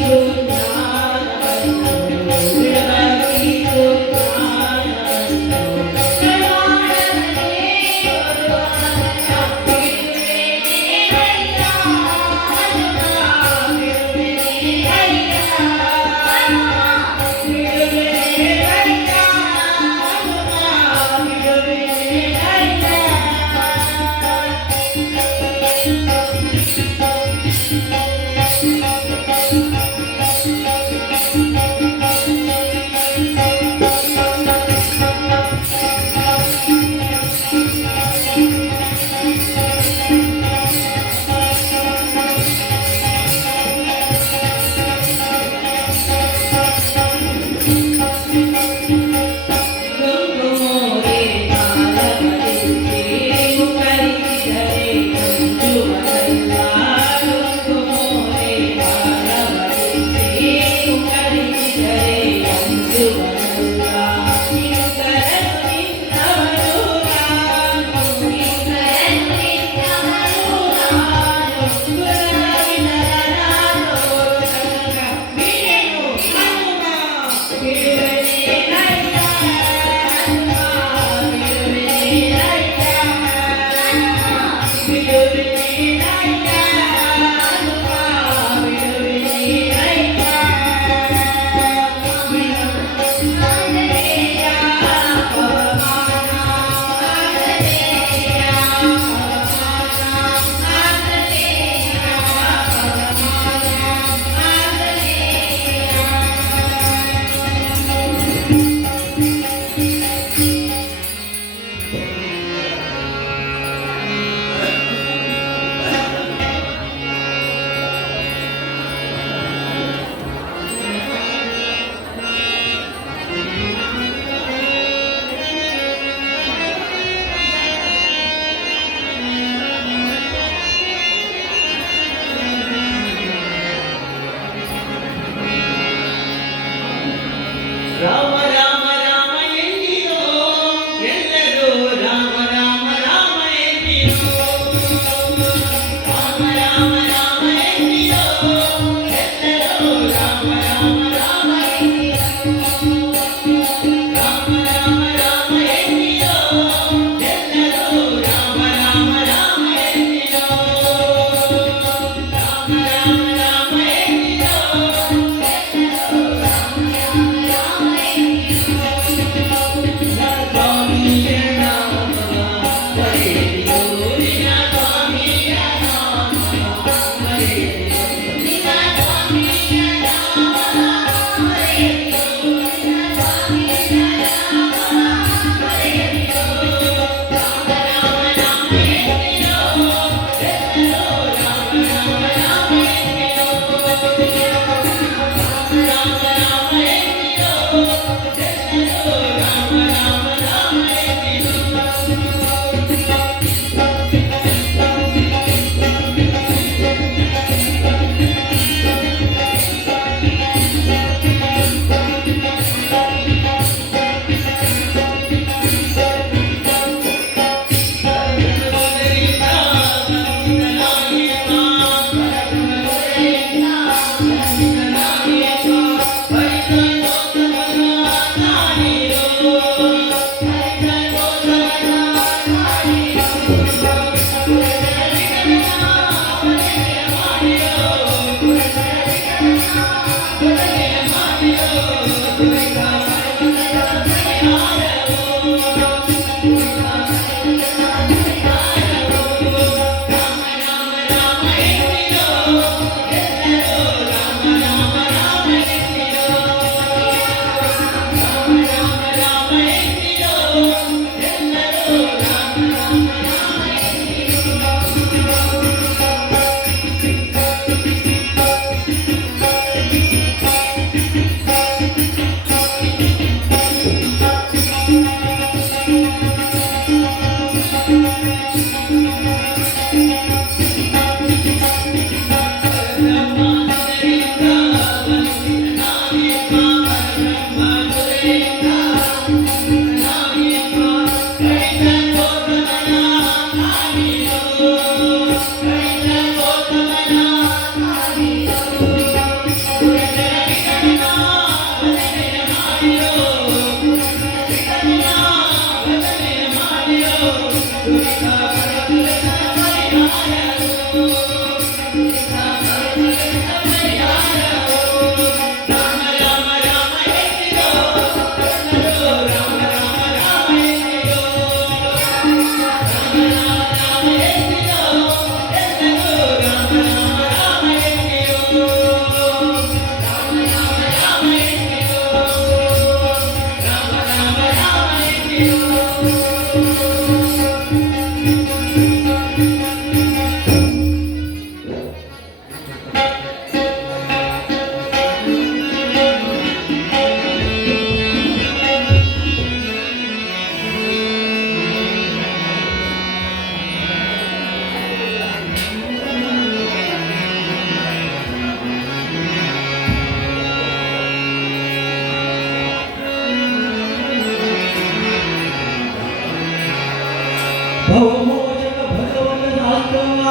ಭವಮೋಚಕ ಭಗವತ ಶಾಸ್ತ್ರವ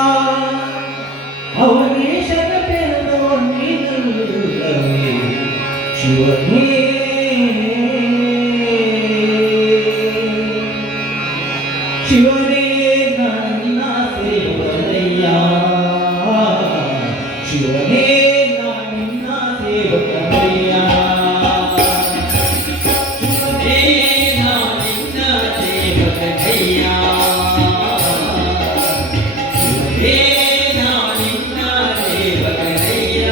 ಅವನೇ ಶತಪೇರವ ನೀನಲ್ಲವೇ ಶಿವನೇ ಶಿವನೇ ನನ್ನ ಸೇವಕನಯ್ಯ ಶಿವನೇ ನನ್ನ ಸೇವಕನಯ್ಯ ಶಿವನೇ ನನ್ನ ಸೇವಕನಯ್ಯ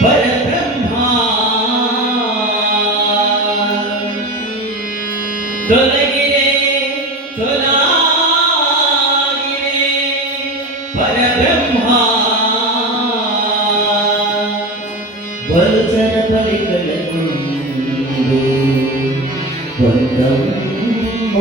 ಪರಬ್ರಹ್ಮ ತೊಲಗಿರೆ ತೊಲಾಗಿರೆ ಪರಬ್ರಹ್ಮ ವತ್ಸರ ಬಲಿಗಳನ್ನು ಒಂದಮ್ಮ